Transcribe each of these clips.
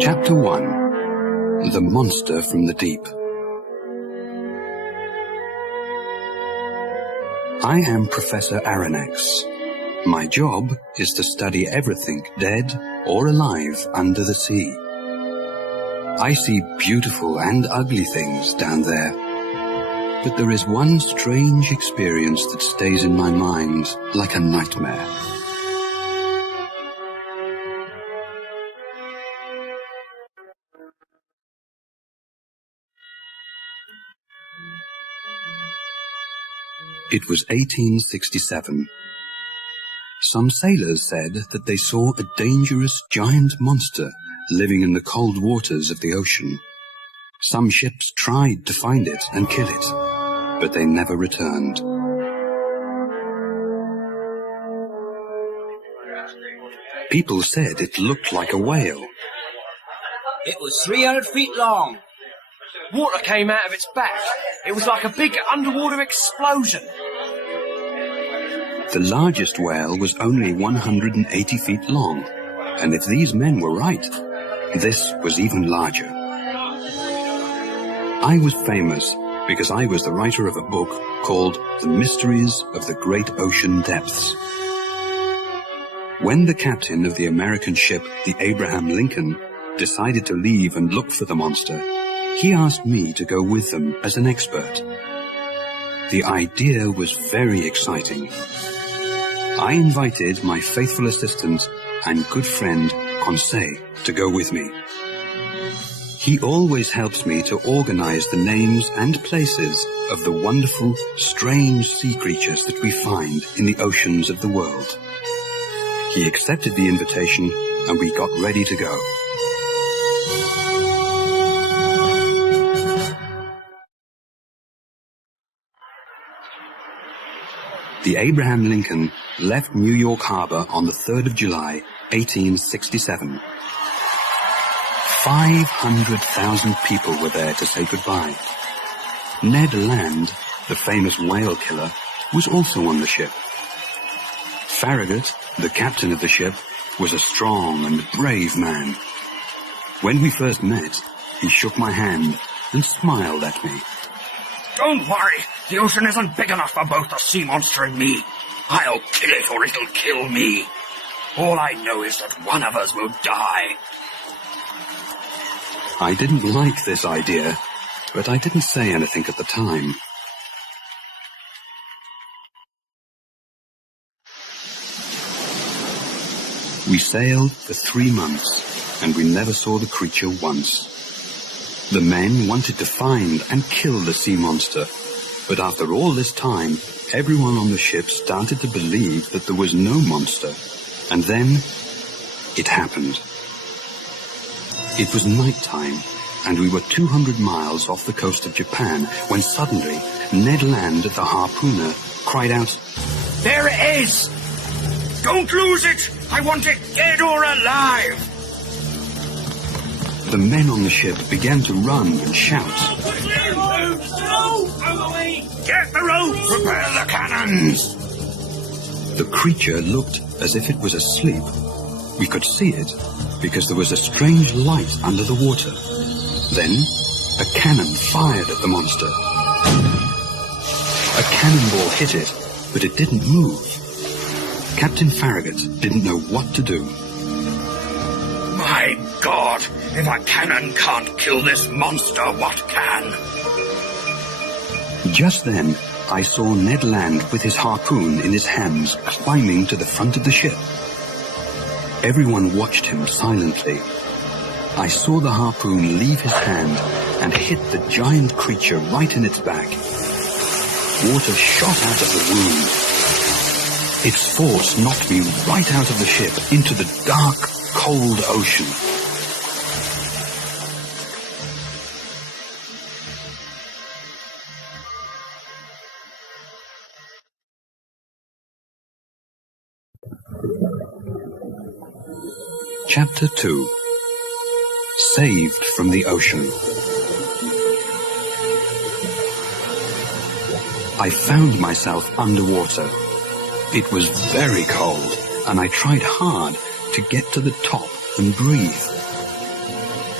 Chapter 1. The Monster from the Deep. I am Professor Aronnax. My job is to study everything dead or alive under the sea. I see beautiful and ugly things down there, but there is one strange experience that stays in my mind like a nightmare. It was 1867. Some sailors said that they saw a dangerous giant monster living in the cold waters of the ocean. Some ships tried to find it and kill it, but they never returned. People said it looked like a whale. It was 300 feet long. Water came out of its back. It was like a big underwater explosion. The largest whale was only 180 feet long, and if these men were right, this was even larger. I was famous because I was the writer of a book called The Mysteries of the Great Ocean Depths. When the captain of the American ship, the Abraham Lincoln, decided to leave and look for the monster, he asked me to go with them as an expert. The idea was very exciting. I invited my faithful assistant and good friend, Conseil, to go with me. He always helps me to organize the names and places of the wonderful, strange sea creatures that we find in the oceans of the world. He accepted the invitation and we got ready to go. The Abraham Lincoln left New York Harbor on the 3rd of July, 1867. 500,000 people were there to say goodbye. Ned Land, the famous whale killer, was also on the ship. Farragut, the captain of the ship, was a strong and brave man. When we first met, he shook my hand and smiled at me. Don't worry, the ocean isn't big enough for both the sea monster and me. I'll kill it or it'll kill me. All I know is that one of us will die. I didn't like this idea, but I didn't say anything at the time. We sailed for 3 months, and we never saw the creature once. The men wanted to find and kill the sea monster, but after all this time, everyone on the ship started to believe that there was no monster. And then, it happened. It was night time, and we were 200 miles off the coast of Japan, when suddenly, Ned Land, the harpooner, cried out, There it is! Don't lose it! I want it dead or alive! The men on the ship began to run and shout. Get the rope! Prepare the cannons! The creature looked as if it was asleep. We could see it because there was a strange light under the water. Then, a cannon fired at the monster. A cannonball hit it, but it didn't move. Captain Farragut didn't know what to do. My God! If a cannon can't kill this monster, what can? Just then, I saw Ned Land with his harpoon in his hands climbing to the front of the ship. Everyone watched him silently. I saw the harpoon leave his hand and hit the giant creature right in its back. Water shot out of the wound. Its force knocked me right out of the ship into the dark, cold ocean. Chapter 2. Saved from the Ocean. I found myself underwater. It was very cold, and I tried hard to get to the top and breathe.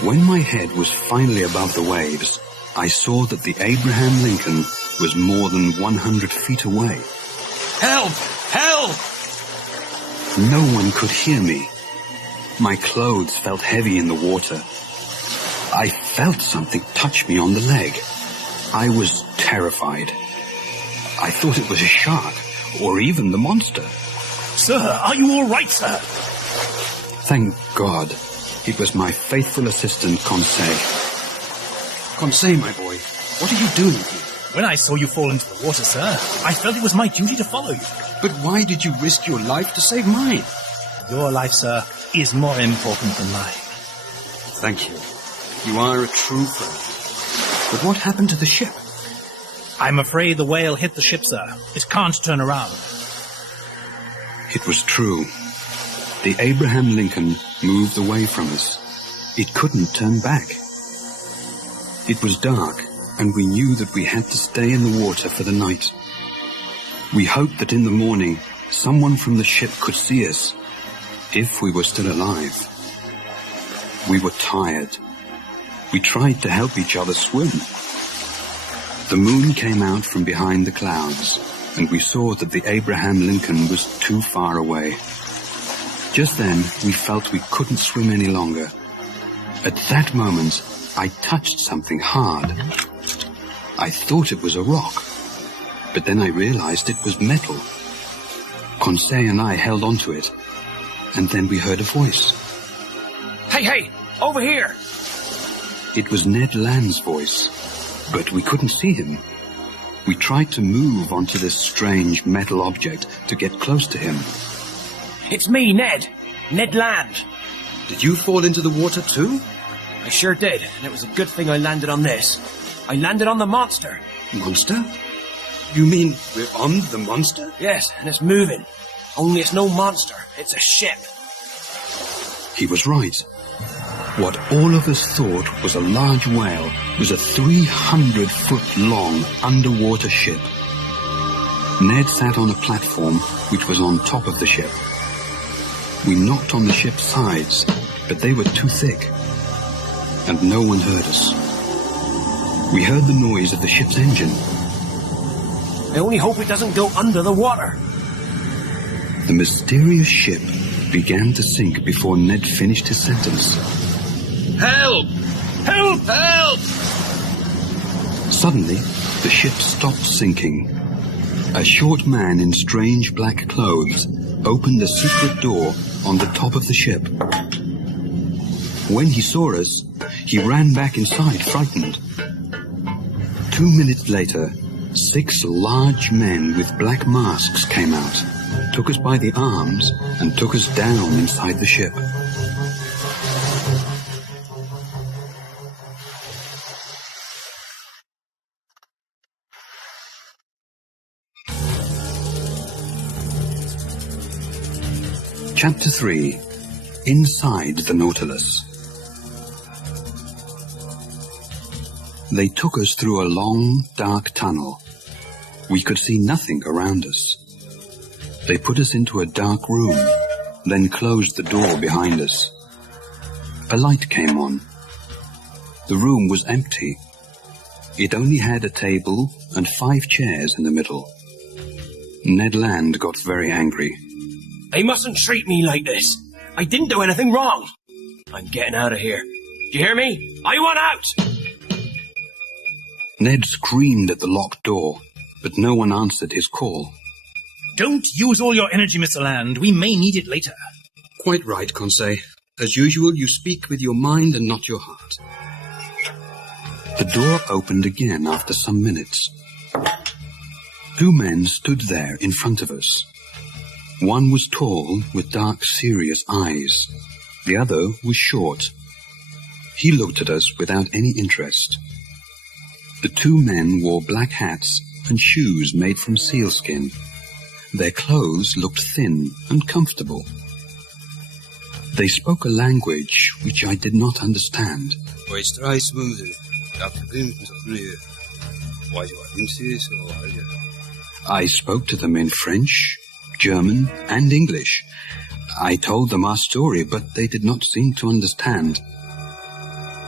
When my head was finally above the waves, I saw that the Abraham Lincoln was more than 100 feet away. Help! Help! No one could hear me. My clothes felt heavy in the water. I felt something touch me on the leg. I was terrified. I thought it was a shark, or even the monster. Sir, are you all right, sir? Thank God. It was my faithful assistant, Conseil. Conseil, my boy, what are you doing here? When I saw you fall into the water, sir, I felt it was my duty to follow you. But why did you risk your life to save mine? Your life, sir, is more important than mine. Thank you. You are a true friend. But what happened to the ship? I'm afraid the whale hit the ship, sir. It can't turn around. It was true. The Abraham Lincoln moved away from us. It couldn't turn back. It was dark, and we knew that we had to stay in the water for the night. We hoped that in the morning, someone from the ship could see us, if we were still alive. We were tired. We tried to help each other swim. The moon came out from behind the clouds, and we saw that the Abraham Lincoln was too far away. Just then, we felt we couldn't swim any longer. At that moment, I touched something hard. I thought it was a rock, but then I realized it was metal. Conseil and I held onto it, and then we heard a voice. Hey, over here! It was Ned Land's voice, but we couldn't see him. We tried to move onto this strange metal object to get close to him. It's me, Ned. Ned Land. Did you fall into the water too? I sure did, and it was a good thing I landed on this. I landed on the monster. Monster? You mean we're on the monster? Yes, and it's moving. Only it's no monster, it's a ship. He was right. What all of us thought was a large whale was a 300-foot-long underwater ship. Ned sat on a platform which was on top of the ship. We knocked on the ship's sides, but they were too thick, and no one heard us. We heard the noise of the ship's engine. I only hope it doesn't go under the water. The mysterious ship began to sink before Ned finished his sentence. Help! Help! Help! Suddenly, the ship stopped sinking. A short man in strange black clothes opened a secret door on the top of the ship. When he saw us, he ran back inside, frightened. 2 minutes later, 6 large men with black masks came out, took us by the arms, and took us down inside the ship. Chapter 3. Inside the Nautilus. They took us through a long, dark tunnel. We could see nothing around us. They put us into a dark room, then closed the door behind us. A light came on. The room was empty. It only had a table and 5 chairs in the middle. Ned Land got very angry. They mustn't treat me like this. I didn't do anything wrong. I'm getting out of here. Do you hear me? I want out! Ned screamed at the locked door, but no one answered his call. Don't use all your energy, Mr. Land. We may need it later. Quite right, Conseil. As usual, you speak with your mind and not your heart. The door opened again after some minutes. 2 men stood there in front of us. One was tall, with dark, serious eyes. The other was short. He looked at us without any interest. The 2 men wore black hats and shoes made from sealskin. Their clothes looked thin and comfortable. They spoke a language which I did not understand. I spoke to them in French, German, and English. I told them our story, but they did not seem to understand.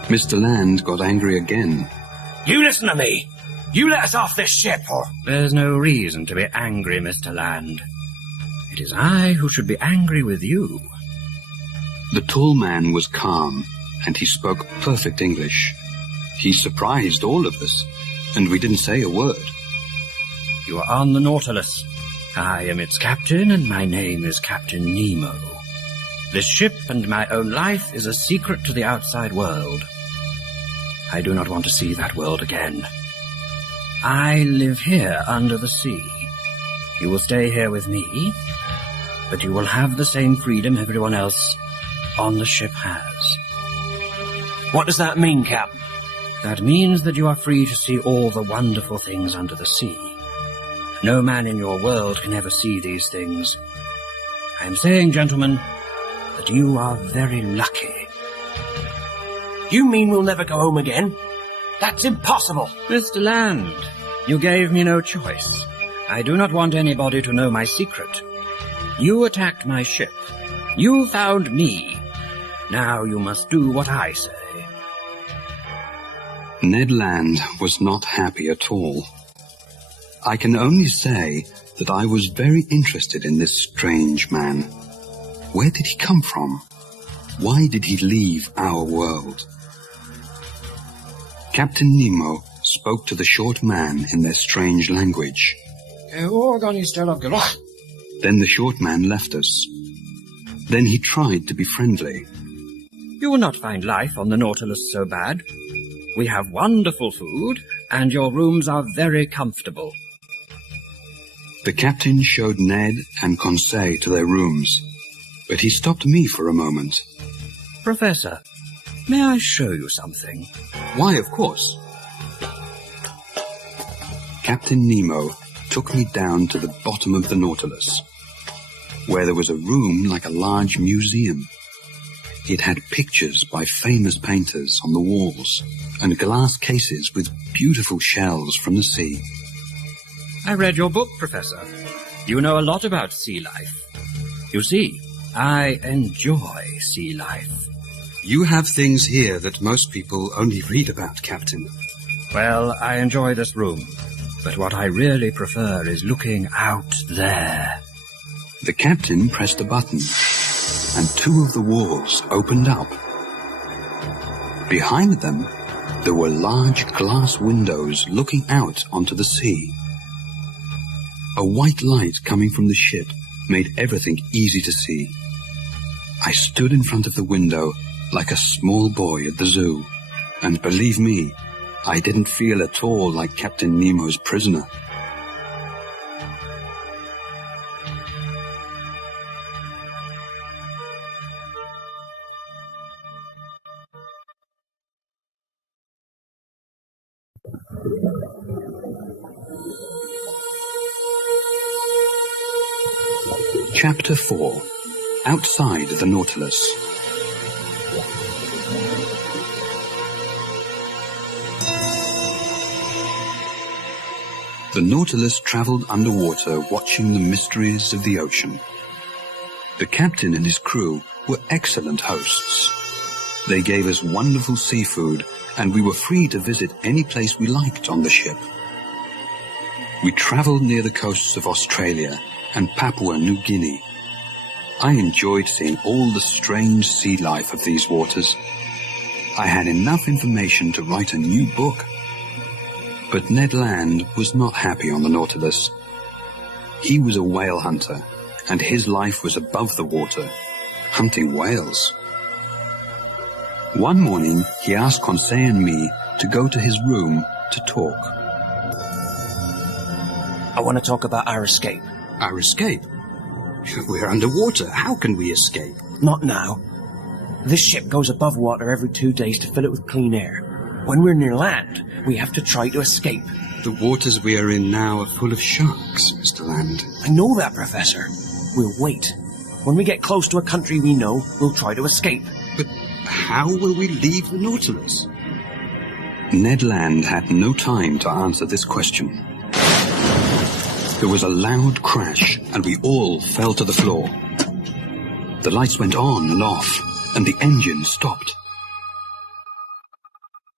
Mr. Land got angry again. You listen to me. You let us off this ship, or... There's no reason to be angry, Mr. Land. It is I who should be angry with you. The tall man was calm, and he spoke perfect English. He surprised all of us, and we didn't say a word. You are on the Nautilus. I am its captain, and my name is Captain Nemo. This ship and my own life is a secret to the outside world. I do not want to see that world again. I live here under the sea. You will stay here with me, but you will have the same freedom everyone else on the ship has. What does that mean, Captain? That means that you are free to see all the wonderful things under the sea. No man in your world can ever see these things. I am saying, gentlemen, that you are very lucky. You mean we'll never go home again? That's impossible. Mr. Land, you gave me no choice. I do not want anybody to know my secret. You attacked my ship. You found me. Now you must do what I say. Ned Land was not happy at all. I can only say that I was very interested in this strange man. Where did he come from? Why did he leave our world? Captain Nemo spoke to the short man in their strange language. Then the short man left us. Then he tried to be friendly. You will not find life on the Nautilus so bad. We have wonderful food, and your rooms are very comfortable. The captain showed Ned and Conseil to their rooms, but he stopped me for a moment. Professor, may I show you something? Why, of course. Captain Nemo took me down to the bottom of the Nautilus, where there was a room like a large museum. It had pictures by famous painters on the walls and glass cases with beautiful shells from the sea. I read your book, Professor. You know a lot about sea life. You see, I enjoy sea life. You have things here that most people only read about, Captain. Well, I enjoy this room, but what I really prefer is looking out there. The captain pressed a button, and two of the walls opened up. Behind them, there were large glass windows looking out onto the sea. A white light coming from the ship made everything easy to see. I stood in front of the window like a small boy at the zoo, and believe me, I didn't feel at all like Captain Nemo's prisoner. Chapter 4. Outside the Nautilus. The Nautilus traveled underwater, watching the mysteries of the ocean. The captain and his crew were excellent hosts. They gave us wonderful seafood, and we were free to visit any place we liked on the ship. We traveled near the coasts of Australia and Papua New Guinea. I enjoyed seeing all the strange sea life of these waters. I had enough information to write a new book. But Ned Land was not happy on the Nautilus. He was a whale hunter, and his life was above the water, hunting whales. One morning, he asked Conseil and me to go to his room to talk. I want to talk about our escape. Our escape? We're underwater. How can we escape? Not now. This ship goes above water every 2 days to fill it with clean air. When we're near land, we have to try to escape. The waters we are in now are full of sharks, Mr. Land. I know that, Professor. We'll wait. When we get close to a country we know, we'll try to escape. But how will we leave the Nautilus? Ned Land had no time to answer this question. There was a loud crash, and we all fell to the floor. The lights went on and off, and the engine stopped.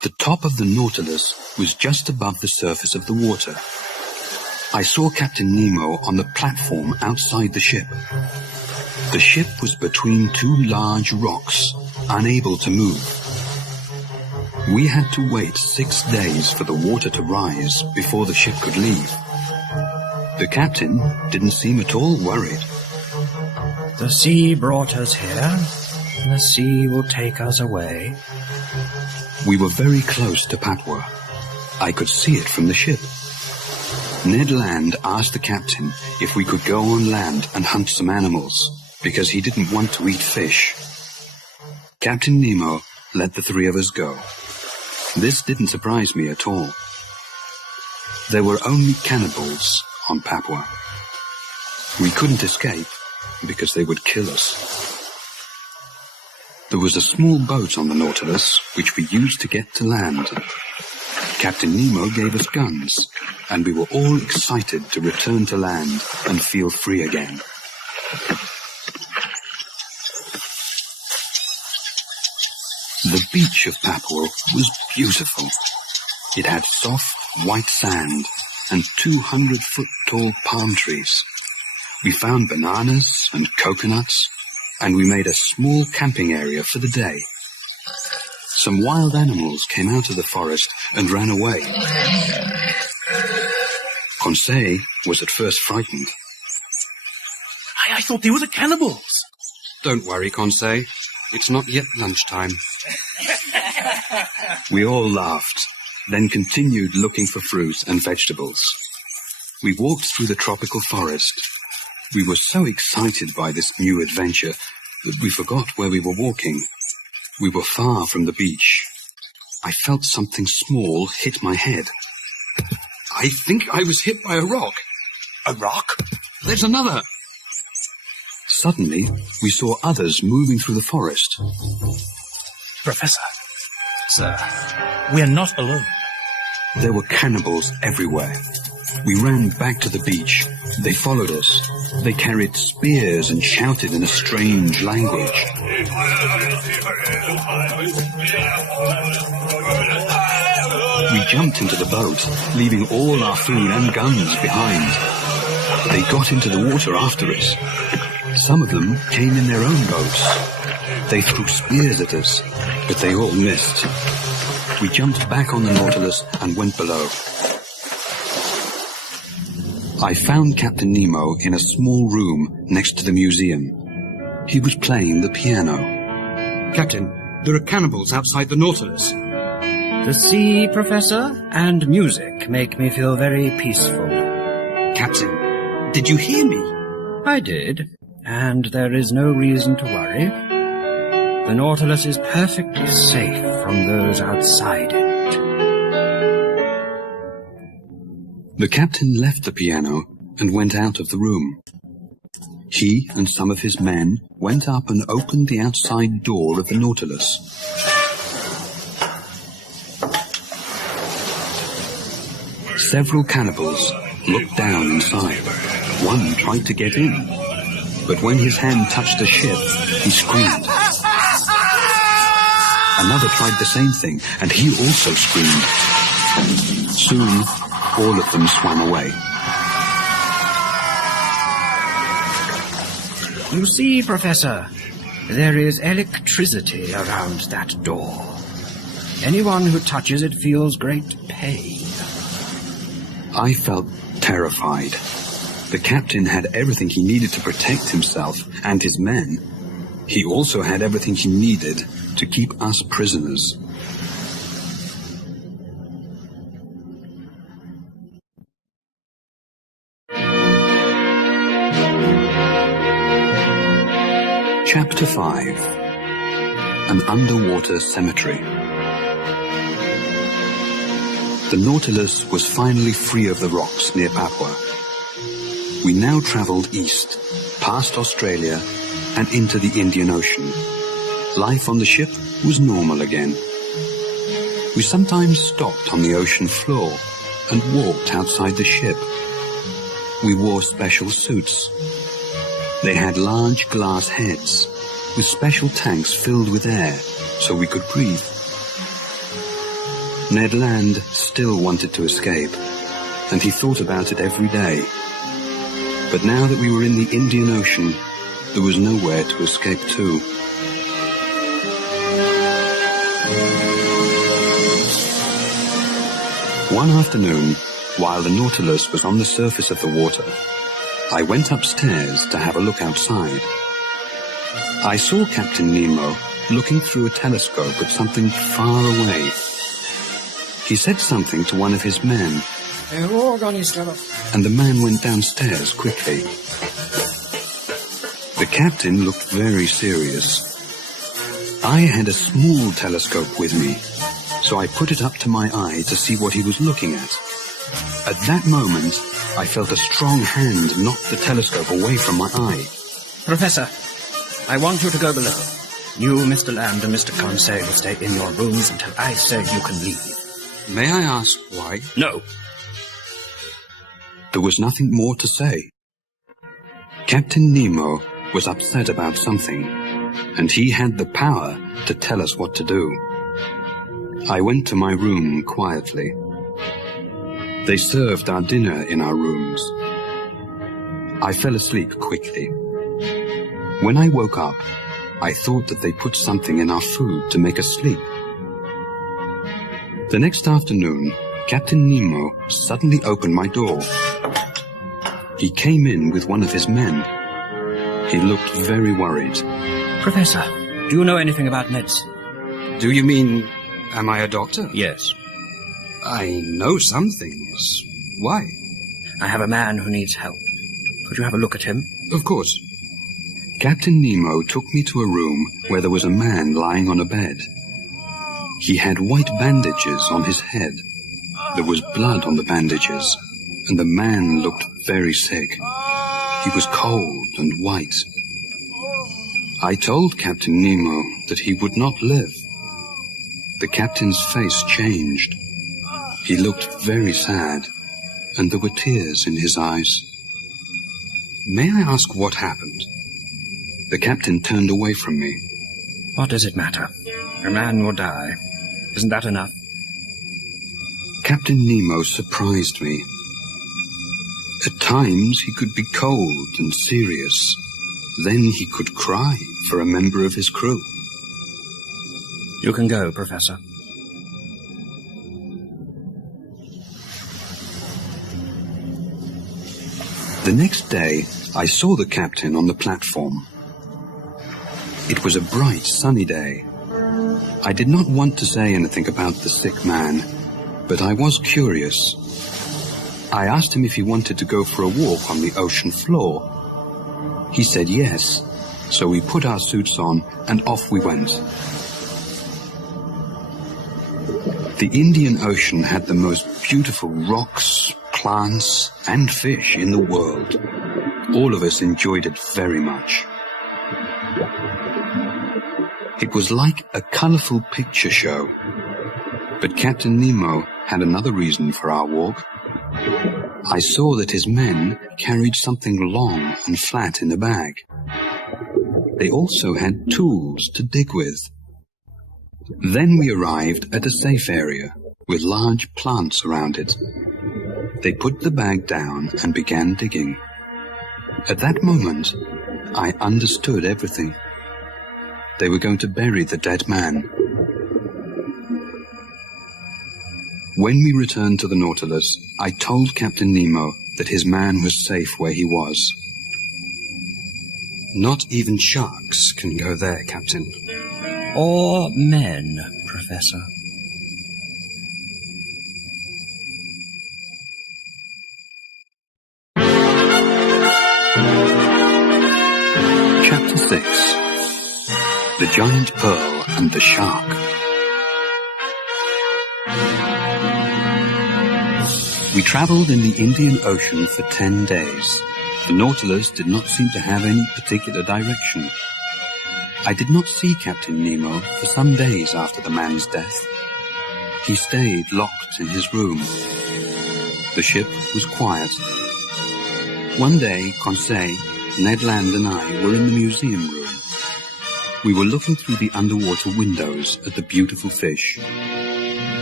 The top of the Nautilus was just above the surface of the water. I saw Captain Nemo on the platform outside the ship. The ship was between two large rocks, unable to move. We had to wait 6 days for the water to rise before the ship could leave. The captain didn't seem at all worried. The sea brought us here. The sea will take us away. We were very close to Patwa. I could see it from the ship. Ned Land asked the captain if we could go on land and hunt some animals, because he didn't want to eat fish. Captain Nemo let the three of us go. This didn't surprise me at all. There were only cannibals on Papua. We couldn't escape because they would kill us. There was a small boat on the Nautilus which we used to get to land. Captain Nemo gave us guns, and we were all excited to return to land and feel free again. The beach of Papua was beautiful. It had soft, white sand and 200-foot-tall palm trees. We found bananas and coconuts, and we made a small camping area for the day. Some wild animals came out of the forest and ran away. Conseil was at first frightened. I thought they were the cannibals. Don't worry, Conseil. It's not yet lunchtime. We all laughed, then continued looking for fruit and vegetables. We walked through the tropical forest. We were so excited by this new adventure that we forgot where we were walking. We were far from the beach. I felt something small hit my head. I think I was hit by a rock. A rock? There's another. Suddenly, we saw others moving through the forest. Professor, Sir. we are not alone. There were cannibals everywhere. We ran back to the beach. They followed us. They carried spears and shouted in a strange language. We jumped into the boat, leaving all our food and guns behind. They got into the water after us. Some of them came in their own boats. They threw spears at us, but they all missed. We jumped back on the Nautilus and went below. I found Captain Nemo in a small room next to the museum. He was playing the piano. Captain, there are cannibals outside the Nautilus. The sea, Professor, and music make me feel very peaceful. Captain, did you hear me? I did, and there is no reason to worry. The Nautilus is perfectly safe from those outside it. The captain left the piano and went out of the room. He and some of his men went up and opened the outside door of the Nautilus. Several cannibals looked down inside. One tried to get in, but when his hand touched the ship, he screamed. Another tried the same thing, and he also screamed. Soon, all of them swam away. You see, Professor, there is electricity around that door. Anyone who touches it feels great pain. I felt terrified. The captain had everything he needed to protect himself and his men. He also had everything he needed to keep us prisoners. Chapter 5. An Underwater Cemetery. The Nautilus was finally free of the rocks near Papua. We now travelled east, past Australia, and into the Indian Ocean. Life on the ship was normal again. We sometimes stopped on the ocean floor and walked outside the ship. We wore special suits. They had large glass heads with special tanks filled with air so we could breathe. Ned Land still wanted to escape, and he thought about it every day. But now that we were in the Indian Ocean, there was nowhere to escape to. One afternoon, while the Nautilus was on the surface of the water, I went upstairs to have a look outside. I saw Captain Nemo looking through a telescope at something far away. He said something to one of his men, and the man went downstairs quickly. The captain looked very serious. I had a small telescope with me, so I put it up to my eye to see what he was looking at. At that moment, I felt a strong hand knock the telescope away from my eye. Professor, I want you to go below. You, Mr. Land, and Mr. Conseil will stay in your rooms until I say you can leave. May I ask why? No. There was nothing more to say. Captain Nemo was upset about something, and he had the power to tell us what to do. I went to my room quietly. They served our dinner in our rooms. I fell asleep quickly. When I woke up, I thought that they put something in our food to make us sleep. The next afternoon, Captain Nemo suddenly opened my door. He came in with one of his men. He looked very worried. Professor, do you know anything about medicine? Do you mean, am I a doctor? Yes. I know some things. Why? I have a man who needs help. Could you have a look at him? Of course. Captain Nemo took me to a room where there was a man lying on a bed. He had white bandages on his head. There was blood on the bandages, and the man looked very sick. He was cold and white. I told Captain Nemo that he would not live. The captain's face changed. He looked very sad, and there were tears in his eyes. May I ask what happened? The captain turned away from me. What does it matter? A man will die. Isn't that enough? Captain Nemo surprised me. At times he could be cold and serious. Then he could cry for a member of his crew. You can go, Professor. The next day, I saw the captain on the platform. It was a bright, sunny day. I did not want to say anything about the sick man, but I was curious. I asked him if he wanted to go for a walk on the ocean floor. He said yes, so we put our suits on and off we went. The Indian Ocean had the most beautiful rocks, plants, and fish in the world. All of us enjoyed it very much. It was like a colorful picture show. But Captain Nemo had another reason for our walk. I saw that his men carried something long and flat in a bag. They also had tools to dig with. Then we arrived at a safe area with large plants around it. They put the bag down and began digging. At that moment, I understood everything. They were going to bury the dead man. When we returned to the Nautilus, I told Captain Nemo that his man was safe where he was. Not even sharks can go there, Captain. Or men, Professor. Chapter 6. The Giant Pearl and the Shark. We travelled in the Indian Ocean for 10 days. The Nautilus did not seem to have any particular direction. I did not see Captain Nemo for some days after the man's death. He stayed locked in his room. The ship was quiet. One day, Conseil, Ned Land and I were in the museum room. We were looking through the underwater windows at the beautiful fish.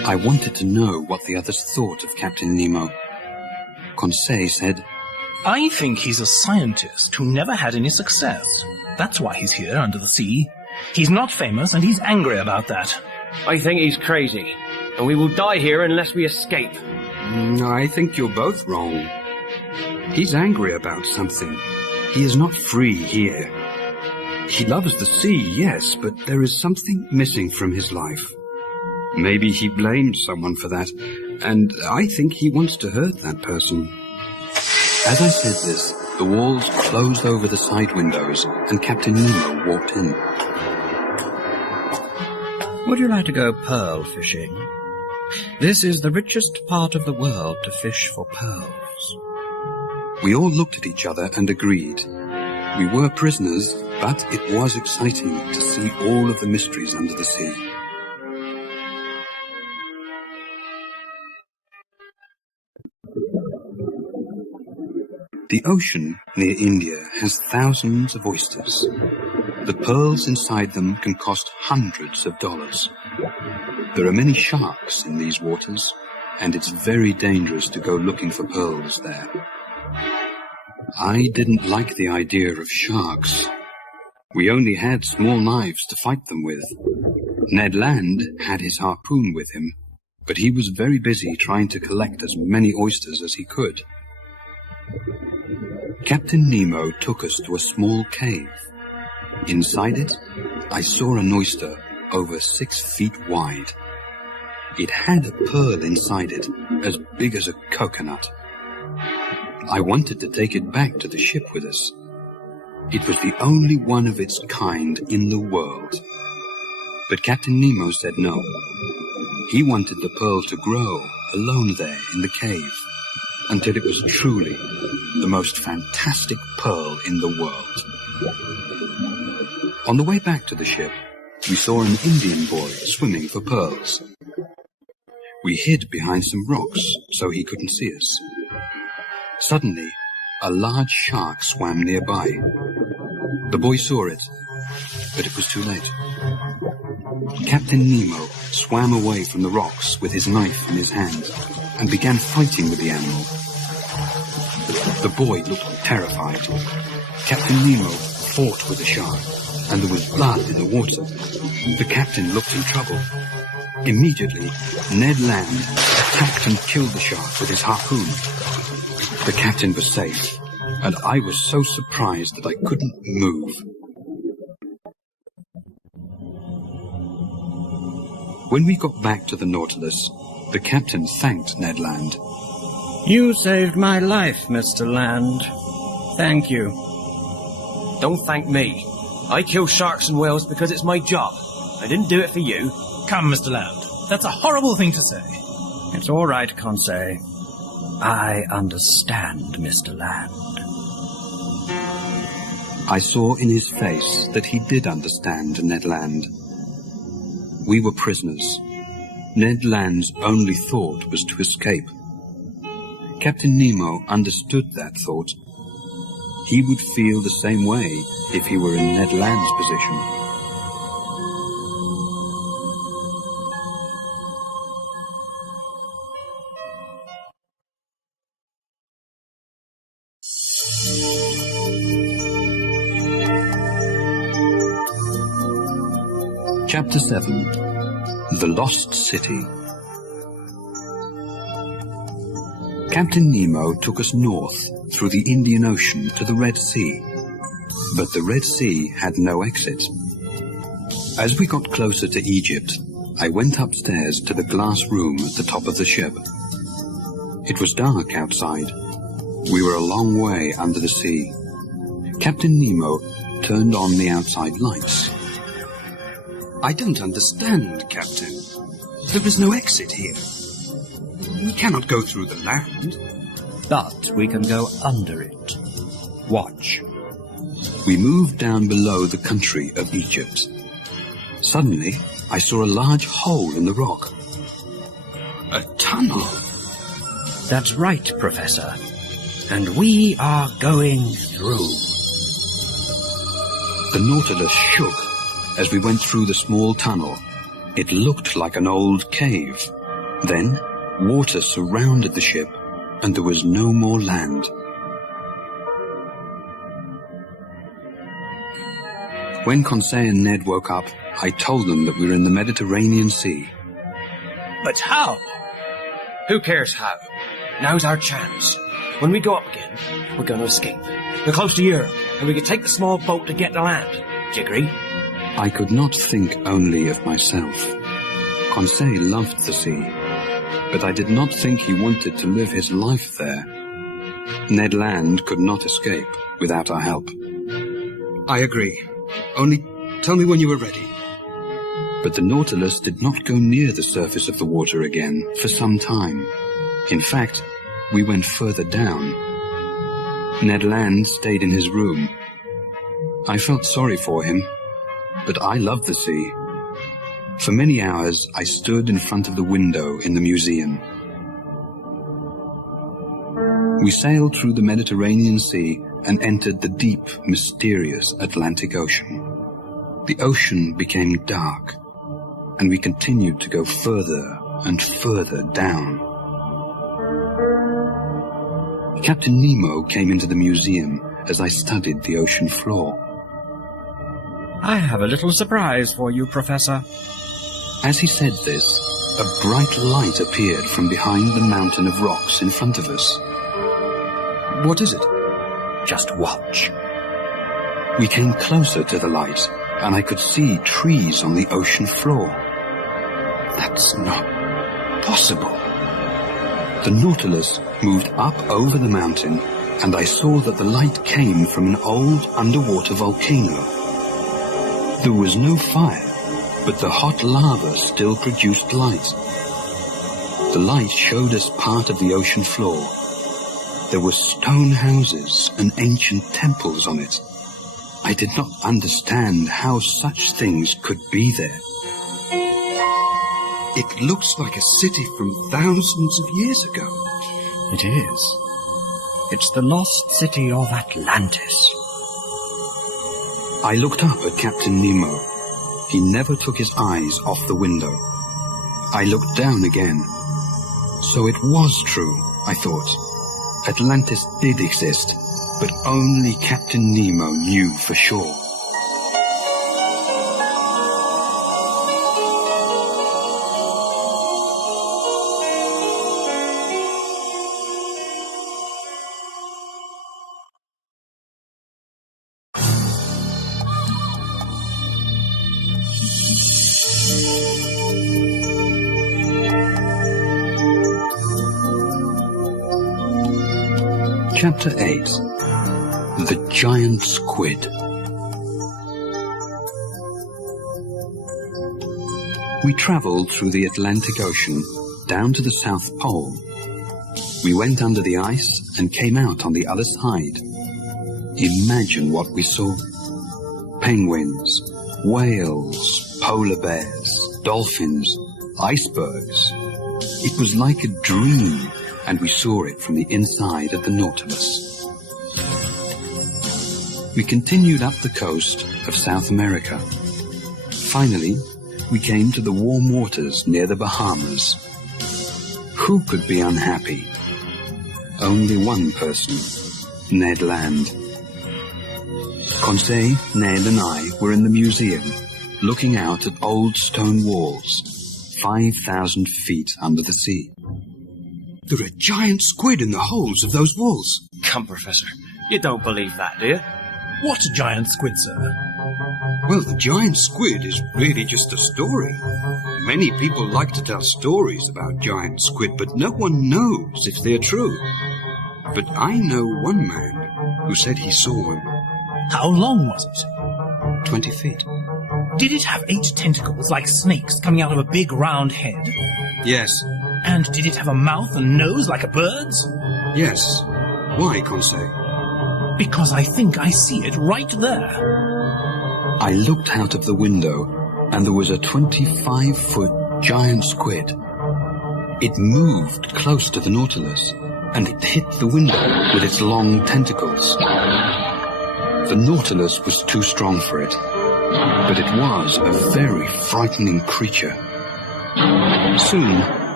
I wanted to know what the others thought of Captain Nemo. Conseil said, I think he's a scientist who never had any success. That's why he's here under the sea. He's not famous, and he's angry about that. I think he's crazy, and we will die here unless we escape. I think you're both wrong. He's angry about something. He is not free here. He loves the sea, yes, but there is something missing from his life. Maybe he blamed someone for that, and I think he wants to hurt that person. As I said this, the walls closed over the side windows, and Captain Nemo walked in. Would you like to go pearl fishing? This is the richest part of the world to fish for pearls. We all looked at each other and agreed. We were prisoners, but it was exciting to see all of the mysteries under the sea. The ocean near India has thousands of oysters. The pearls inside them can cost hundreds of dollars. There are many sharks in these waters, and it's very dangerous to go looking for pearls there. I didn't like the idea of sharks. We only had small knives to fight them with. Ned Land had his harpoon with him, but he was very busy trying to collect as many oysters as he could. Captain Nemo took us to a small cave. Inside it, I saw an oyster over 6 feet wide. It had a pearl inside it, as big as a coconut. I wanted to take it back to the ship with us. It was the only one of its kind in the world. But Captain Nemo said no. He wanted the pearl to grow alone there in the cave, until it was truly the most fantastic pearl in the world. On the way back to the ship, we saw an Indian boy swimming for pearls. We hid behind some rocks so he couldn't see us. Suddenly, a large shark swam nearby. The boy saw it, but it was too late. Captain Nemo swam away from the rocks with his knife in his hand and began fighting with the animal. The boy looked terrified. Captain Nemo fought with the shark, and there was blood in the water. The captain looked in trouble. Immediately, Ned Land attacked and killed the shark with his harpoon. The captain was safe, and I was so surprised that I couldn't move. When we got back to the Nautilus, the captain thanked Ned Land. You saved my life, Mr. Land. Thank you. Don't thank me. I kill sharks and whales because it's my job. I didn't do it for you. Come, Mr. Land. That's a horrible thing to say. It's all right, Conseil. I understand, Mr. Land. I saw in his face that he did understand Ned Land. We were prisoners. Ned Land's only thought was to escape. Captain Nemo understood that thought. He would feel the same way if he were in Ned Land's position. Chapter 7. The Lost City. Captain Nemo took us north through the Indian Ocean to the Red Sea, but the Red Sea had no exit. As we got closer to Egypt, I went upstairs to the glass room at the top of the ship. It was dark outside. We were a long way under the sea. Captain Nemo turned on the outside lights. I don't understand, Captain. There is no exit here. We cannot go through the land. But we can go under it. Watch. We moved down below the country of Egypt. Suddenly, I saw a large hole in the rock. A tunnel. That's right, Professor. And we are going through. The Nautilus shook as we went through the small tunnel. It looked like an old cave. Then, water surrounded the ship, and there was no more land. When Conseil and Ned woke up, I told them that we were in the Mediterranean Sea. But how? Who cares how? Now's our chance. When we go up again, we're going to escape. We're close to Europe, and we can take the small boat to get to land. Do you agree? I could not think only of myself. Conseil loved the sea, but I did not think he wanted to live his life there. Ned Land could not escape without our help. I agree. Only tell me when you are ready. But the Nautilus did not go near the surface of the water again for some time. In fact, we went further down. Ned Land stayed in his room. I felt sorry for him, but I loved the sea. For many hours, I stood in front of the window in the museum. We sailed through the Mediterranean Sea and entered the deep, mysterious Atlantic Ocean. The ocean became dark, and we continued to go further and further down. Captain Nemo came into the museum as I studied the ocean floor. I have a little surprise for you, Professor. As he said this, a bright light appeared from behind the mountain of rocks in front of us. What is it? Just watch. We came closer to the light, and I could see trees on the ocean floor. That's not possible. The Nautilus moved up over the mountain, and I saw that the light came from an old underwater volcano. There was no fire, but the hot lava still produced light. The light showed us part of the ocean floor. There were stone houses and ancient temples on it. I did not understand how such things could be there. It looks like a city from thousands of years ago. It is. It's the lost city of Atlantis. I looked up at Captain Nemo. He never took his eyes off the window. I looked down again. So it was true, I thought. Atlantis did exist, but only Captain Nemo knew for sure. Chapter 8. The Giant Squid. We travelled through the Atlantic Ocean down to the South Pole. We went under the ice and came out on the other side. Imagine what we saw. Penguins, whales, polar bears, dolphins, icebergs. It was like a dream, and we saw it from the inside of the Nautilus. We continued up the coast of South America. Finally, we came to the warm waters near the Bahamas. Who could be unhappy? Only one person, Ned Land. Conseil, Ned and I were in the museum, looking out at old stone walls, 5,000 feet under the sea. There are giant squid in the holes of those walls. Come, Professor. You don't believe that, do you? What giant squid, sir? Well, the giant squid is really just a story. Many people like to tell stories about giant squid, but no one knows if they're true. But I know one man who said he saw one. How long was it? 20 feet. Did it have 8 tentacles like snakes coming out of a big round head? Yes. And did it have a mouth and nose like a bird's? Yes. Why, Conseil? Because I think I see it right there. I looked out of the window, and there was a 25-foot giant squid. It moved close to the Nautilus, and it hit the window with its long tentacles. The Nautilus was too strong for it, but it was a very frightening creature. Soon,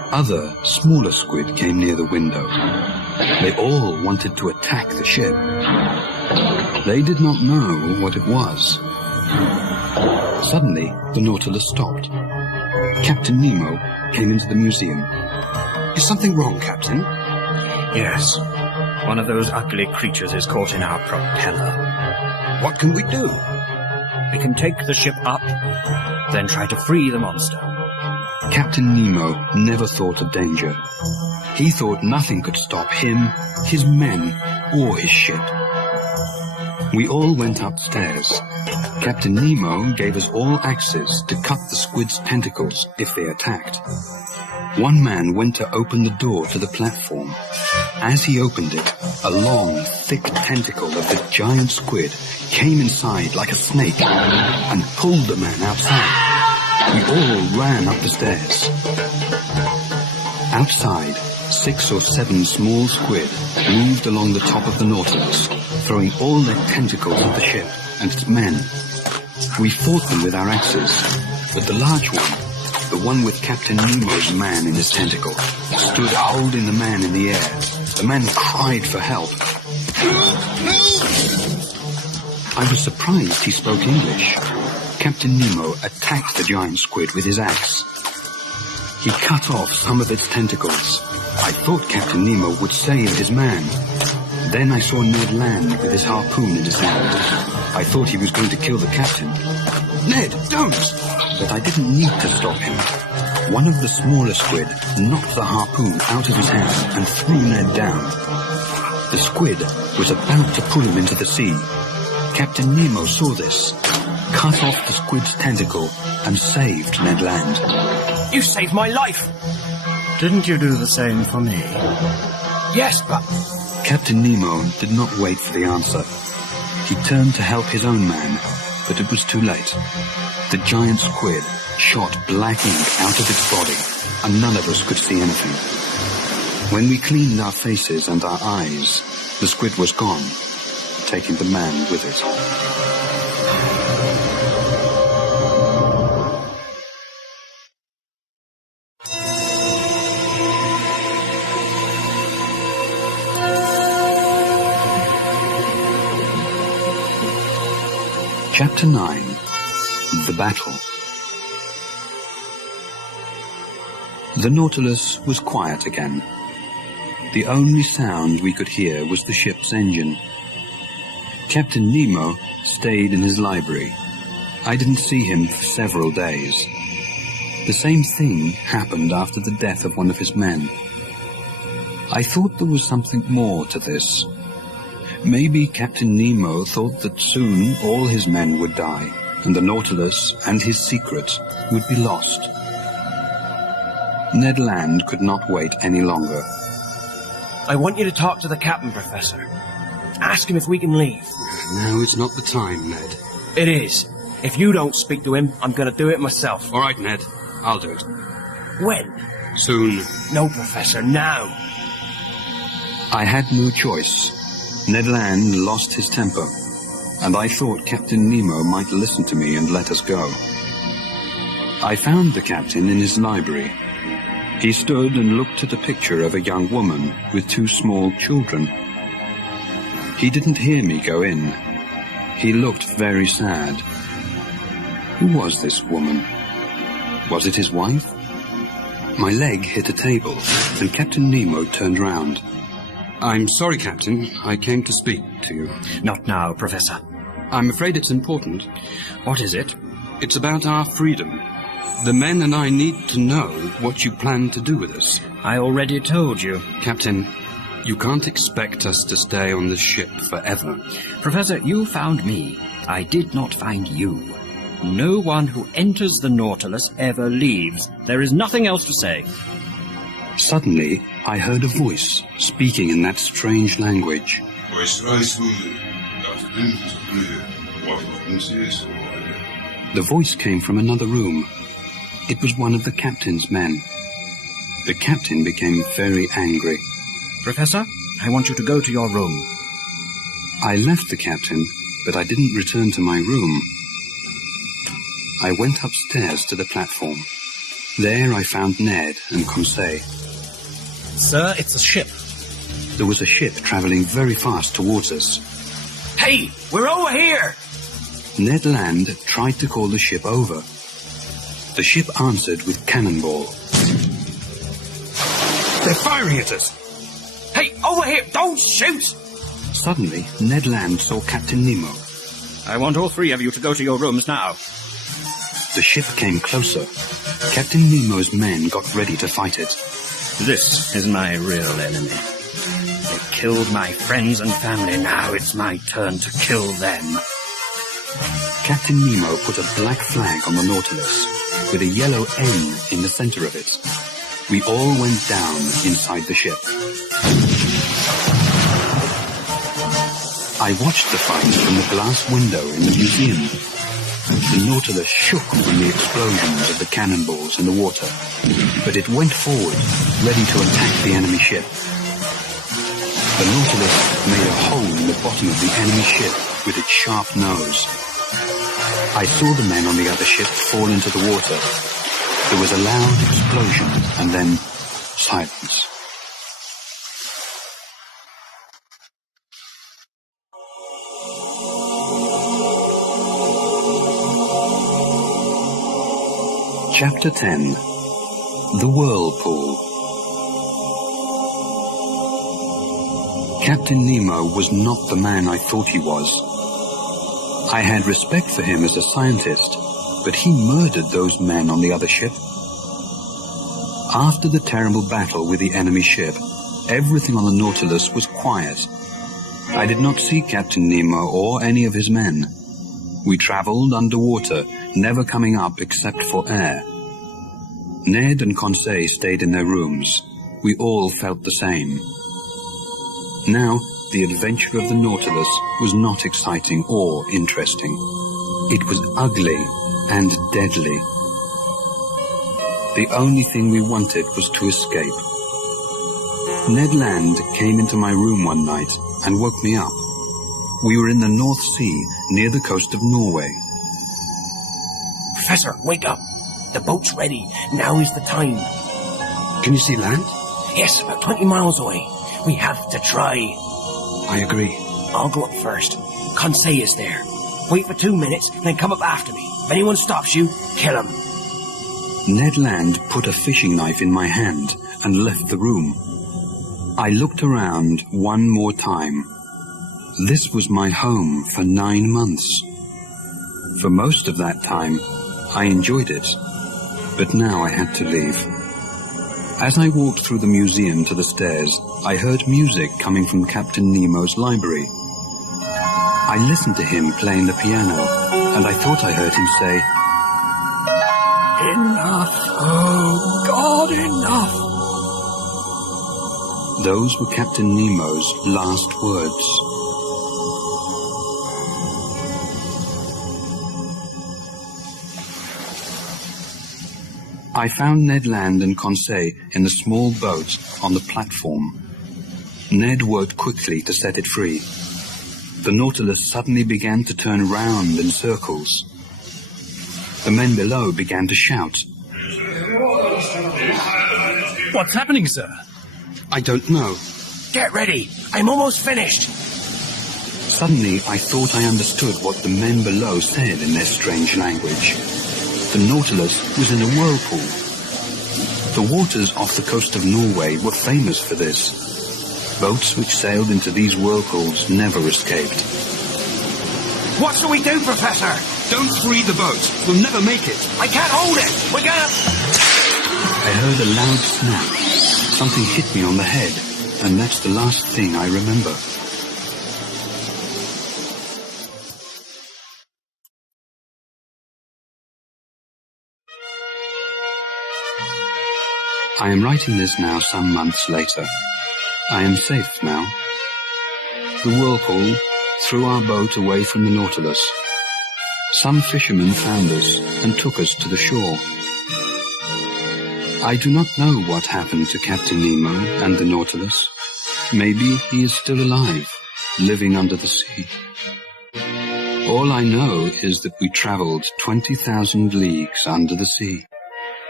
Other, smaller squid came near the window. They all wanted to attack the ship. They did not know what it was. Suddenly, the Nautilus stopped. Captain Nemo came into the museum. Is something wrong, Captain? Yes. One of those ugly creatures is caught in our propeller. What can we do? We can take the ship up, then try to free the monster. Captain Nemo never thought of danger. He thought nothing could stop him, his men, or his ship. We all went upstairs. Captain Nemo gave us all axes to cut the squid's tentacles if they attacked. One man went to open the door to the platform. As he opened it, a long, thick tentacle of the giant squid came inside like a snake and pulled the man outside. We all ran up the stairs. Outside, 6 or 7 small squid moved along the top of the Nautilus, throwing all their tentacles at the ship and its men. We fought them with our axes, but the large one, the one with Captain Nemo's man in his tentacle, stood holding the man in the air. The man cried for help. I was surprised he spoke English. Captain Nemo attacked the giant squid with his axe. He cut off some of its tentacles. I thought Captain Nemo would save his man. Then I saw Ned Land with his harpoon in his hand. I thought he was going to kill the captain. Ned, don't! But I didn't need to stop him. One of the smaller squid knocked the harpoon out of his hand and threw Ned down. The squid was about to pull him into the sea. Captain Nemo saw this, cut off the squid's tentacle, and saved Ned Land. You saved my life! Didn't you do the same for me? Yes, but... Captain Nemo did not wait for the answer. He turned to help his own man, but it was too late. The giant squid shot black ink out of its body, and none of us could see anything. When we cleaned our faces and our eyes, the squid was gone, taking the man with it. Chapter 9. The Battle. The Nautilus was quiet again. The only sound we could hear was the ship's engine. Captain Nemo stayed in his library. I didn't see him for several days. The same thing happened after the death of one of his men. I thought there was something more to this. Maybe Captain Nemo thought that soon all his men would die, and the Nautilus and his secrets would be lost. Ned Land could not wait any longer. I want you to talk to the captain, Professor. Ask him if we can leave. Now is not the time, Ned. It is. If you don't speak to him, I'm going to do it myself. All right, Ned. I'll do it. When? Soon. No, Professor, now. I had no choice. Ned Land lost his temper, and I thought Captain Nemo might listen to me and let us go. I found the captain in his library. He stood and looked at a picture of a young woman with 2 small children. He didn't hear me go in. He looked very sad. Who was this woman? Was it his wife? My leg hit a table, and Captain Nemo turned round. I'm sorry, Captain. I came to speak to you. Not now, Professor. I'm afraid it's important. What is it? It's about our freedom. The men and I need to know what you plan to do with us. I already told you. Captain, you can't expect us to stay on this ship forever. Professor, you found me. I did not find you. No one who enters the Nautilus ever leaves. There is nothing else to say. Suddenly, I heard a voice speaking in that strange language. The voice came from another room. It was one of the captain's men. The captain became very angry. Professor, I want you to go to your room. I left the captain, but I didn't return to my room. I went upstairs to the platform. There I found Ned and Conseil. Sir, it's a ship. There was a ship travelling very fast towards us. Hey, we're over here! Ned Land tried to call the ship over. The ship answered with cannonball. They're firing at us! Hey, over here! Don't shoot! Suddenly, Ned Land saw Captain Nemo. I want all three of you to go to your rooms now. The ship came closer. Captain Nemo's men got ready to fight it. This is my real enemy. They killed my friends and family. Now it's my turn to kill them. Captain Nemo put a black flag on the Nautilus with a yellow N in the center of it. We all went down inside the ship. I watched the fight from the glass window in the museum. The Nautilus shook from the explosions of the cannonballs in the water, but it went forward, ready to attack the enemy ship. The Nautilus made a hole in the bottom of the enemy ship with its sharp nose. I saw the men on the other ship fall into the water. There was a loud explosion and then silence. Chapter 10. The Whirlpool. Captain Nemo was not the man I thought he was. I had respect for him as a scientist, but he murdered those men on the other ship. After the terrible battle with the enemy ship, everything on the Nautilus was quiet. I did not see Captain Nemo or any of his men. We traveled underwater, never coming up except for air. Ned and Conseil stayed in their rooms. We all felt the same. Now, the adventure of the Nautilus was not exciting or interesting. It was ugly and deadly. The only thing we wanted was to escape. Ned Land came into my room one night and woke me up. We were in the North Sea, near the coast of Norway. Professor, wake up. The boat's ready. Now is the time. Can you see land? Yes, about 20 miles away. We have to try. I agree. I'll go up first. Conseil is there. Wait for 2 minutes, then come up after me. If anyone stops you, kill him. Ned Land put a fishing knife in my hand and left the room. I looked around one more time. This was my home for 9 months. For most of that time, I enjoyed it, but now I had to leave. As I walked through the museum to the stairs, I heard music coming from Captain Nemo's library. I listened to him playing the piano, and I thought I heard him say, "Enough, oh God, enough." Those were Captain Nemo's last words. I found Ned Land and Conseil in the small boat on the platform. Ned worked quickly to set it free. The Nautilus suddenly began to turn round in circles. The men below began to shout. What's happening, sir? I don't know. Get ready. I'm almost finished. Suddenly, I thought I understood what the men below said in their strange language. The Nautilus was in a whirlpool. The waters off the coast of Norway were famous for this. Boats which sailed into these whirlpools never escaped. What shall we do, Professor? Don't free the boat. We'll never make it. I can't hold it. We're gonna... I heard a loud snap. Something hit me on the head, and that's the last thing I remember. I am writing this now some months later. I am safe now. The whirlpool threw our boat away from the Nautilus. Some fishermen found us and took us to the shore. I do not know what happened to Captain Nemo and the Nautilus. Maybe he is still alive, living under the sea. All I know is that we traveled 20,000 leagues under the sea.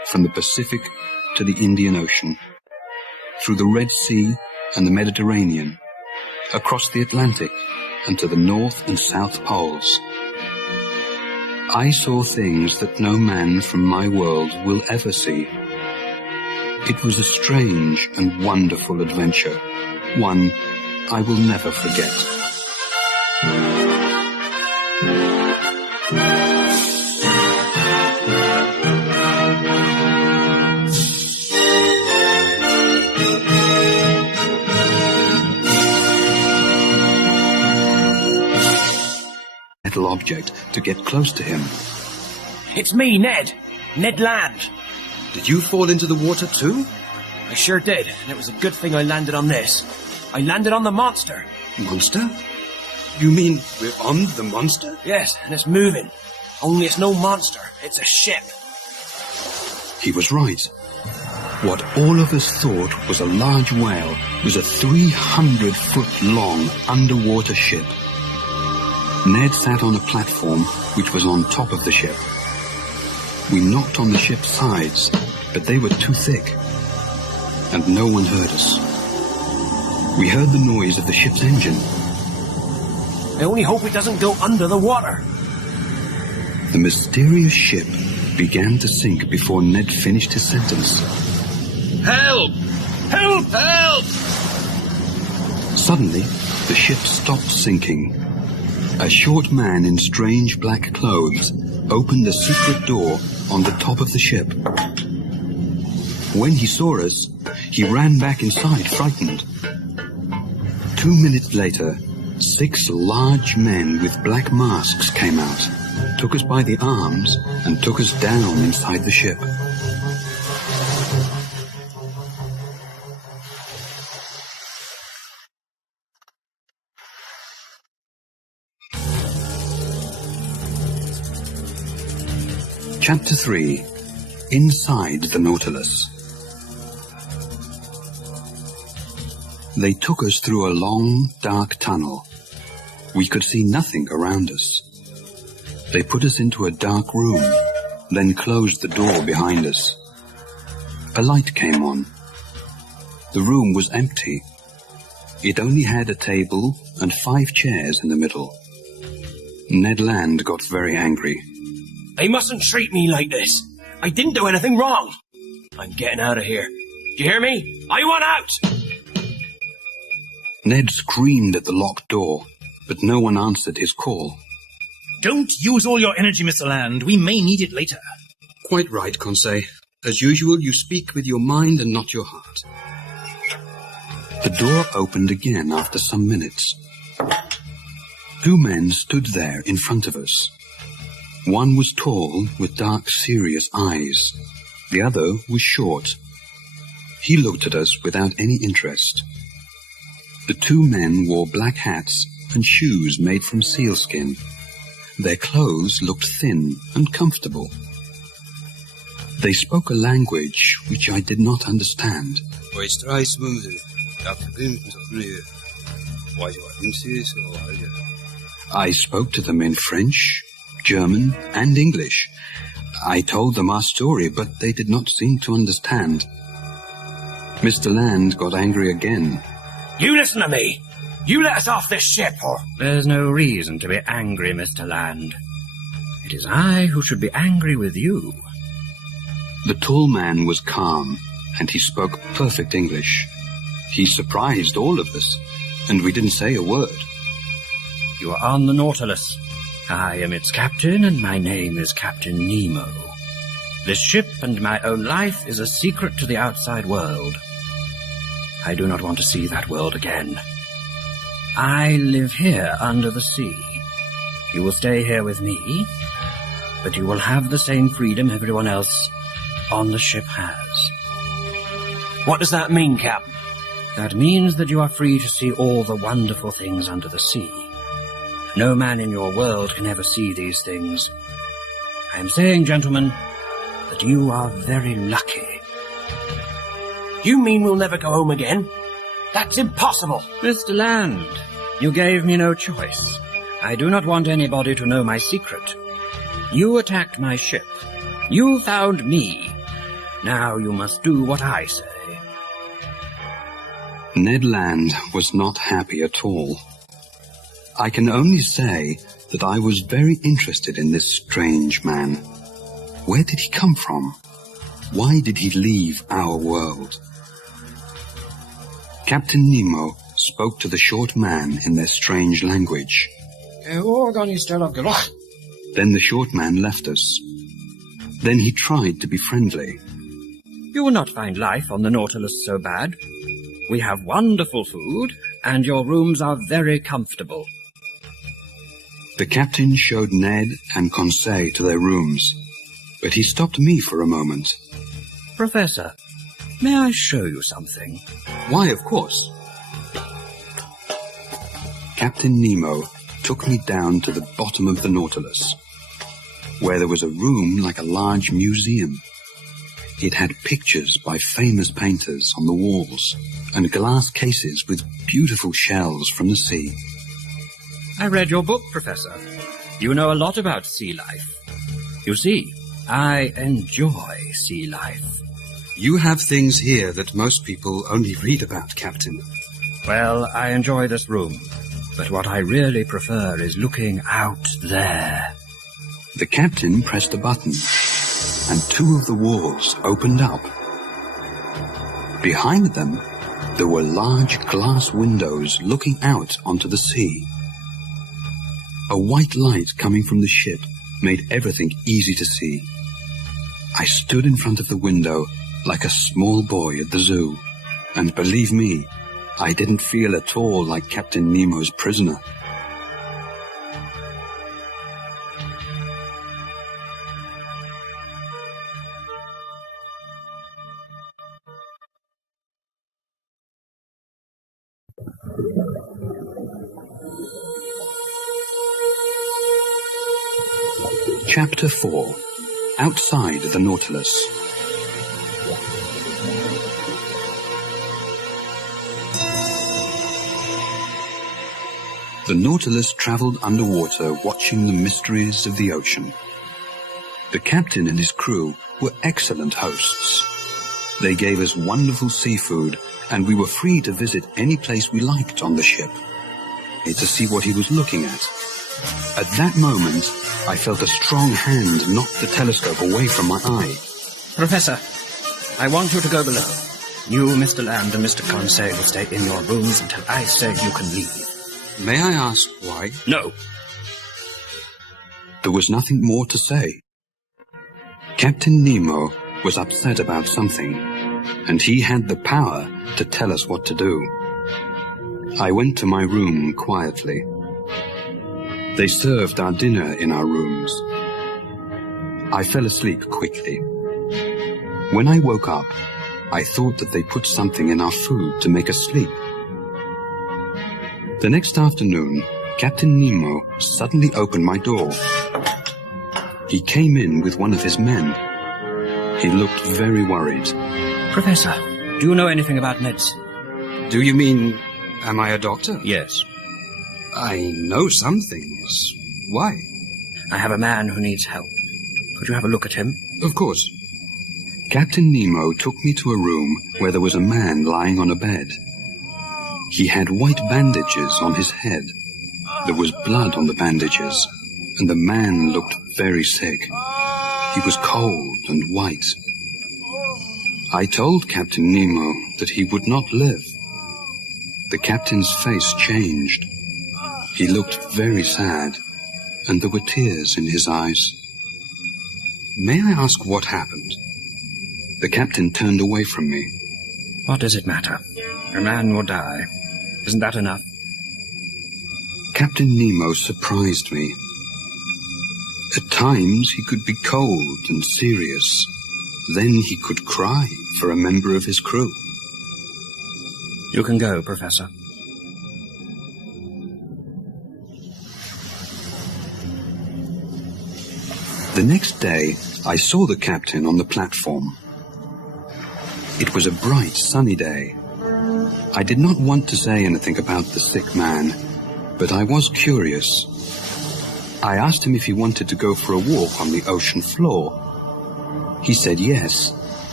from the Pacific to the Indian Ocean, through the Red Sea and the Mediterranean, across the Atlantic and to the North and South Poles. I saw things that no man from my world will ever see. It was a strange and wonderful adventure, one I will never forget. Metal object to get close to him. It's me, Ned. Ned Land. Did you fall into the water too? I sure did, and it was a good thing I landed on this. I landed on the monster. Monster? You mean we're on the monster? Yes, and it's moving. Only it's no monster, it's a ship. He was right. What all of us thought was a large whale was a 300-foot-long underwater ship. Ned sat on a platform which was on top of the ship. We knocked on the ship's sides, but they were too thick, and no one heard us. We heard the noise of the ship's engine. I only hope it doesn't go under the water. The mysterious ship began to sink before Ned finished his sentence. Help! Help! Help! Suddenly, the ship stopped sinking. A short man in strange black clothes opened a secret door on the top of the ship. When he saw us, he ran back inside, frightened. 2 minutes later, 6 large men with black masks came out, took us by the arms, and took us down inside the ship. Chapter 3. Inside the Nautilus. They took us through a long, dark tunnel. We could see nothing around us. They put us into a dark room, then closed the door behind us. A light came on. The room was empty. It only had a table and 5 chairs in the middle. Ned Land got very angry. They mustn't treat me like this. I didn't do anything wrong. I'm getting out of here. Do you hear me? I want out! Ned screamed at the locked door, but no one answered his call. Don't use all your energy, Mr. Land. We may need it later. Quite right, Conseil. As usual, you speak with your mind and not your heart. The door opened again after some minutes. 2 men stood there in front of us. One was tall, with dark, serious eyes. The other was short. He looked at us without any interest. The 2 men wore black hats and shoes made from sealskin. Their clothes looked thin and comfortable. They spoke a language which I did not understand. I spoke to them in French, German, and English. I told them our story, but they did not seem to understand. Mr. Land got angry again. You listen to me. You let us off this ship, or... There's no reason to be angry, Mr. Land. It is I who should be angry with you. The tall man was calm, and he spoke perfect English. He surprised all of us, and we didn't say a word. You are on the Nautilus. I am its captain, and my name is Captain Nemo. This ship and my own life is a secret to the outside world. I do not want to see that world again. I live here under the sea. You will stay here with me, but you will have the same freedom everyone else on the ship has. What does that mean, Captain? That means that you are free to see all the wonderful things under the sea. No man in your world can ever see these things. I am saying, gentlemen, that you are very lucky. You mean we'll never go home again? That's impossible. Mr. Land, you gave me no choice. I do not want anybody to know my secret. You attacked my ship. You found me. Now you must do what I say. Ned Land was not happy at all. I can only say that I was very interested in this strange man. Where did he come from? Why did he leave our world? Captain Nemo spoke to the short man in their strange language. Then the short man left us. Then he tried to be friendly. You will not find life on the Nautilus so bad. We have wonderful food, and your rooms are very comfortable. The captain showed Ned and Conseil to their rooms, but he stopped me for a moment. Professor, may I show you something? Why, of course. Captain Nemo took me down to the bottom of the Nautilus, where there was a room like a large museum. It had pictures by famous painters on the walls and glass cases with beautiful shells from the sea. I read your book, Professor. You know a lot about sea life. You see, I enjoy sea life. You have things here that most people only read about, Captain. Well, I enjoy this room, but what I really prefer is looking out there. The captain pressed a button, and two of the walls opened up. Behind them, there were large glass windows looking out onto the sea. A white light coming from the ship made everything easy to see. I stood in front of the window like a small boy at the zoo, and believe me, I didn't feel at all like Captain Nemo's prisoner. Chapter 4. Outside the Nautilus. The Nautilus traveled underwater, watching the mysteries of the ocean. The captain and his crew were excellent hosts. They gave us wonderful seafood, and we were free to visit any place we liked on the ship, to see what he was looking at. At that moment, I felt a strong hand knock the telescope away from my eye. Professor, I want you to go below. You, Mr. Land, and Mr. Conseil will stay in your rooms until I say you can leave. May I ask why? No. There was nothing more to say. Captain Nemo was upset about something, and he had the power to tell us what to do. I went to my room quietly. They served our dinner in our rooms. I fell asleep quickly. When I woke up, I thought that they put something in our food to make us sleep. The next afternoon, Captain Nemo suddenly opened my door. He came in with one of his men. He looked very worried. Professor, do you know anything about medicine? Do you mean, am I a doctor? Yes. I know some things. Why? I have a man who needs help. Could you have a look at him? Of course. Captain Nemo took me to a room where there was a man lying on a bed. He had white bandages on his head. There was blood on the bandages, and the man looked very sick. He was cold and white. I told Captain Nemo that he would not live. The captain's face changed. He looked very sad, and there were tears in his eyes. May I ask what happened? The captain turned away from me. What does it matter? A man will die. Isn't that enough? Captain Nemo surprised me. At times he could be cold and serious. Then he could cry for a member of his crew. You can go, Professor. The next day, I saw the captain on the platform. It was a bright, sunny day. I did not want to say anything about the sick man, but I was curious. I asked him if he wanted to go for a walk on the ocean floor. He said yes,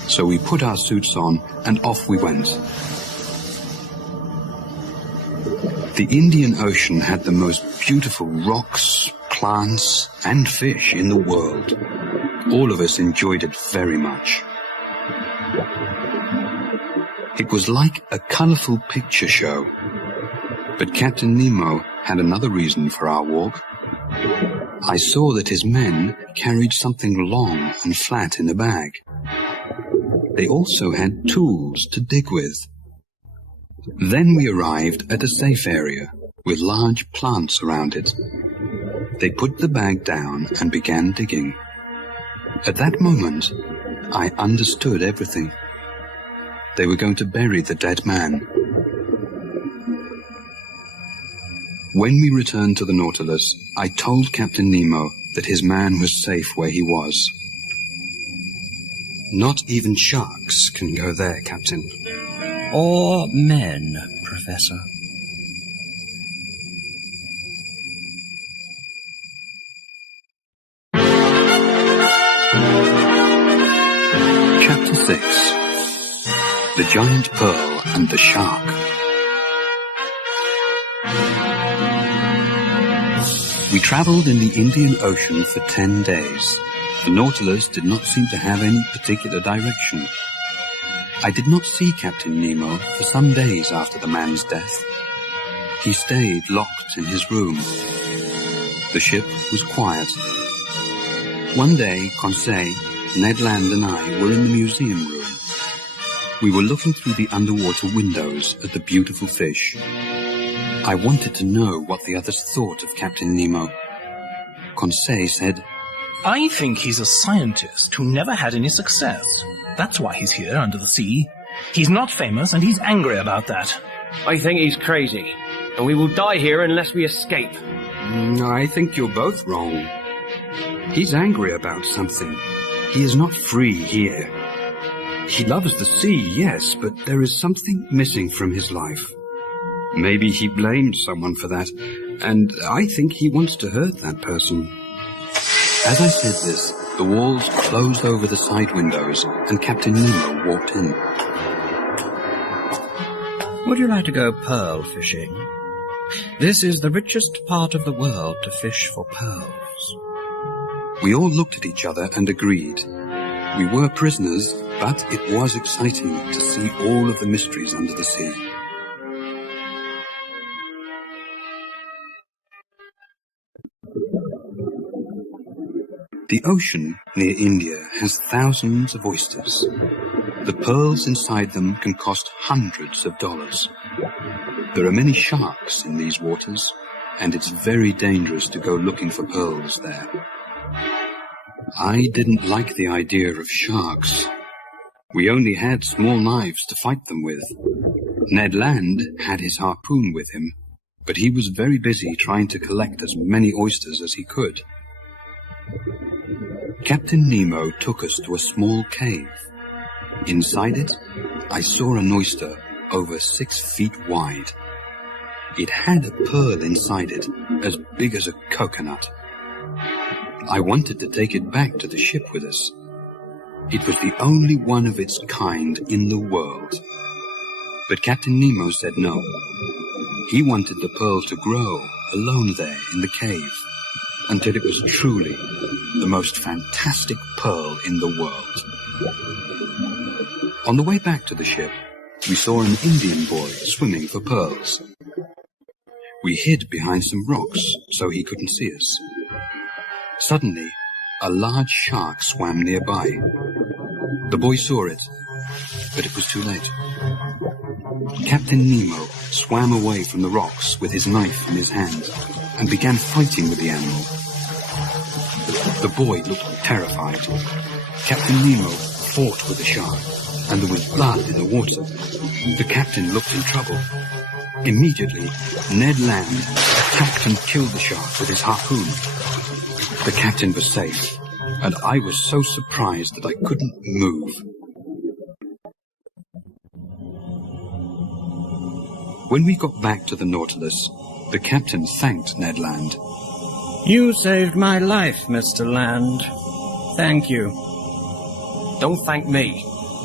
So we put our suits on and off we went. The Indian Ocean had the most beautiful rocks, plants, and fish in the world. All of us enjoyed it very much. It was like a colourful picture show. But Captain Nemo had another reason for our walk. I saw that his men carried something long and flat in a bag. They also had tools to dig with. Then we arrived at a safe area with large plants around it. They put the bag down and began digging. At that moment, I understood everything. They were going to bury the dead man. When we returned to the Nautilus, I told Captain Nemo that his man was safe where he was. Not even sharks can go there, Captain. Or men, Professor. Chapter 6. The Giant Pearl and the Shark. We travelled in the Indian Ocean for 10 days. The Nautilus did not seem to have any particular direction. I did not see Captain Nemo for some days after the man's death. He stayed locked in his room. The ship was quiet. One day, Conseil, Ned Land and I were in the museum room. We were looking through the underwater windows at the beautiful fish. I wanted to know what the others thought of Captain Nemo. Conseil said, I think he's a scientist who never had any success. That's why he's here under the sea. He's not famous and he's angry about that. I think he's crazy, and we will die here unless we escape. I think you're both wrong. He's angry about something. He is not free here. He loves the sea, yes, but there is something missing from his life. Maybe he blamed someone for that, and I think he wants to hurt that person. As I said this, the walls closed over the side windows, and Captain Nemo walked in. Would you like to go pearl fishing? This is the richest part of the world to fish for pearls. We all looked at each other and agreed. We were prisoners, but it was exciting to see all of the mysteries under the sea. The ocean near India has thousands of oysters. The pearls inside them can cost hundreds of dollars. There are many sharks in these waters, and it's very dangerous to go looking for pearls there. I didn't like the idea of sharks. We only had small knives to fight them with. Ned Land had his harpoon with him, but he was very busy trying to collect as many oysters as he could. Captain Nemo took us to a small cave. Inside it, I saw an oyster over 6 feet wide. It had a pearl inside it as big as a coconut. I wanted to take it back to the ship with us. It was the only one of its kind in the world. But Captain Nemo said no. He wanted the pearl to grow alone there in the cave until it was truly the most fantastic pearl in the world. On the way back to the ship, we saw an Indian boy swimming for pearls. We hid behind some rocks so he couldn't see us. Suddenly, a large shark swam nearby. The boy saw it, but it was too late. Captain Nemo swam away from the rocks with his knife in his hand and began fighting with the animal. The boy looked terrified. Captain Nemo fought with the shark, and there was blood in the water. The captain looked in trouble. Immediately, Ned Land attacked and killed the shark with his harpoon. The captain was safe, and I was so surprised that I couldn't move. When we got back to the Nautilus, the captain thanked Ned Land. You saved my life, Mr. Land. Thank you. Don't thank me.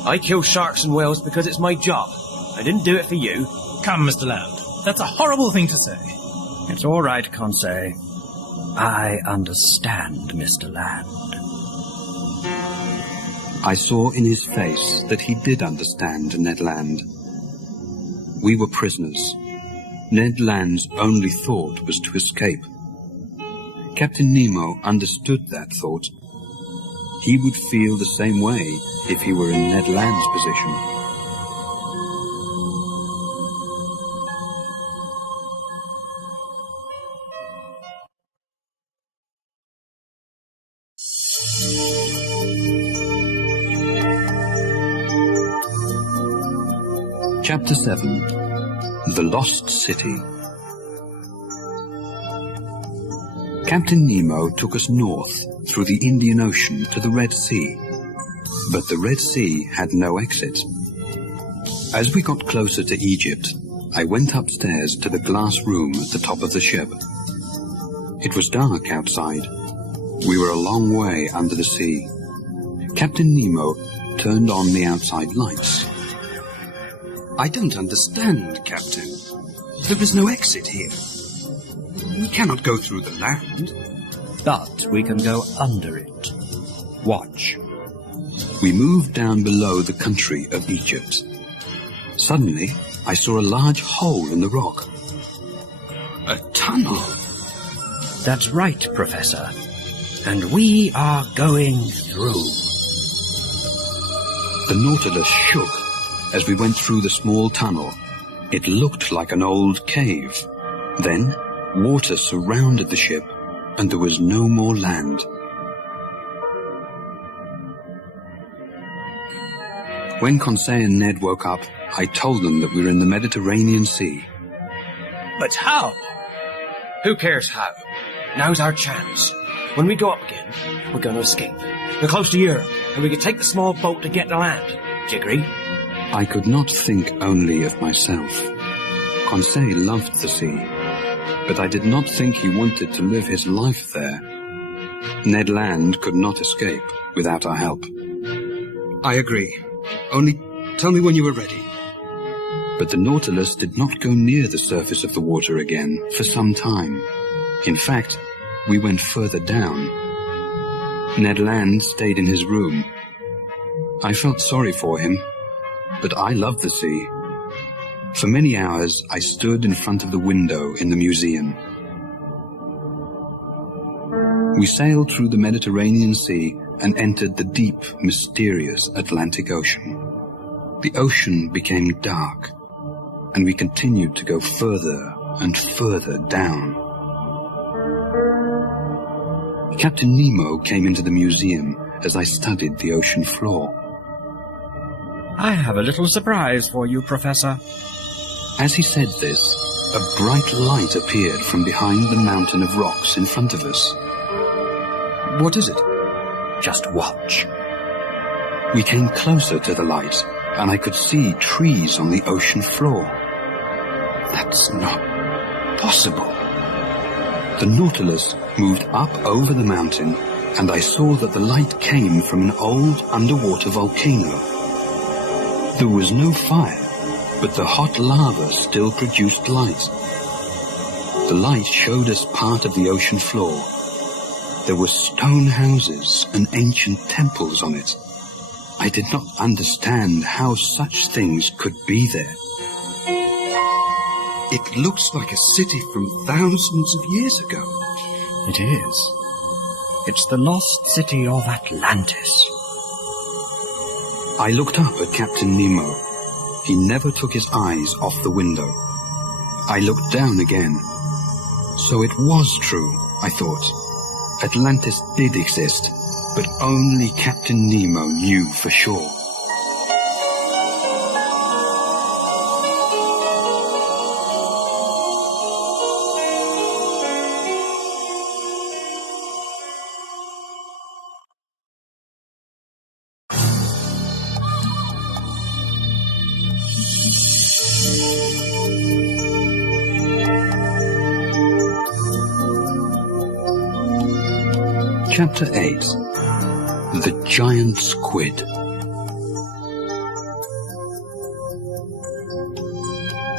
I kill sharks and whales because it's my job. I didn't do it for you. Come, Mr. Land. That's a horrible thing to say. It's all right, Conseil. I understand, Mr. Land. I saw in his face that he did understand Ned Land. We were prisoners. Ned Land's only thought was to escape. Captain Nemo understood that thought. He would feel the same way if he were in Ned Land's position. Chapter 7. The Lost City. Captain Nemo took us north through the Indian Ocean to the Red Sea, but the Red Sea had no exit. As we got closer to Egypt, I went upstairs to the glass room at the top of the ship. It was dark outside. We were a long way under the sea. Captain Nemo turned on the outside lights. I don't understand, Captain. There is no exit here. We cannot go through the land. But we can go under it. Watch. We moved down below the country of Egypt. Suddenly, I saw a large hole in the rock. A tunnel. That's right, Professor. And we are going through. The Nautilus shook as we went through the small tunnel. It looked like an old cave. Then, water surrounded the ship, and there was no more land. When Conseil and Ned woke up, I told them that we were in the Mediterranean Sea. But how? Who cares how? Now's our chance. When we go up again, we're going to escape. We're close to Europe, and we can take the small boat to get to land. Do you agree? I could not think only of myself. Conseil loved the sea, but I did not think he wanted to live his life there. Ned Land could not escape without our help. I agree. Only tell me when you are ready. But the Nautilus did not go near the surface of the water again for some time. In fact, we went further down. Ned Land stayed in his room. I felt sorry for him, but I loved the sea. For many hours, I stood in front of the window in the museum. We sailed through the Mediterranean Sea and entered the deep, mysterious Atlantic Ocean. The ocean became dark, and we continued to go further and further down. Captain Nemo came into the museum as I studied the ocean floor. I have a little surprise for you, Professor. As he said this, a bright light appeared from behind the mountain of rocks in front of us. What is it? Just watch. We came closer to the light, and I could see trees on the ocean floor. That's not possible. The Nautilus moved up over the mountain, and I saw that the light came from an old underwater volcano. There was no fire, but the hot lava still produced light. The light showed us part of the ocean floor. There were stone houses and ancient temples on it. I did not understand how such things could be there. It looks like a city from thousands of years ago. It is. It's the lost city of Atlantis. I looked up at Captain Nemo. He never took his eyes off the window. I looked down again. So it was true, I thought. Atlantis did exist, but only Captain Nemo knew for sure. Chapter 8. The Giant Squid.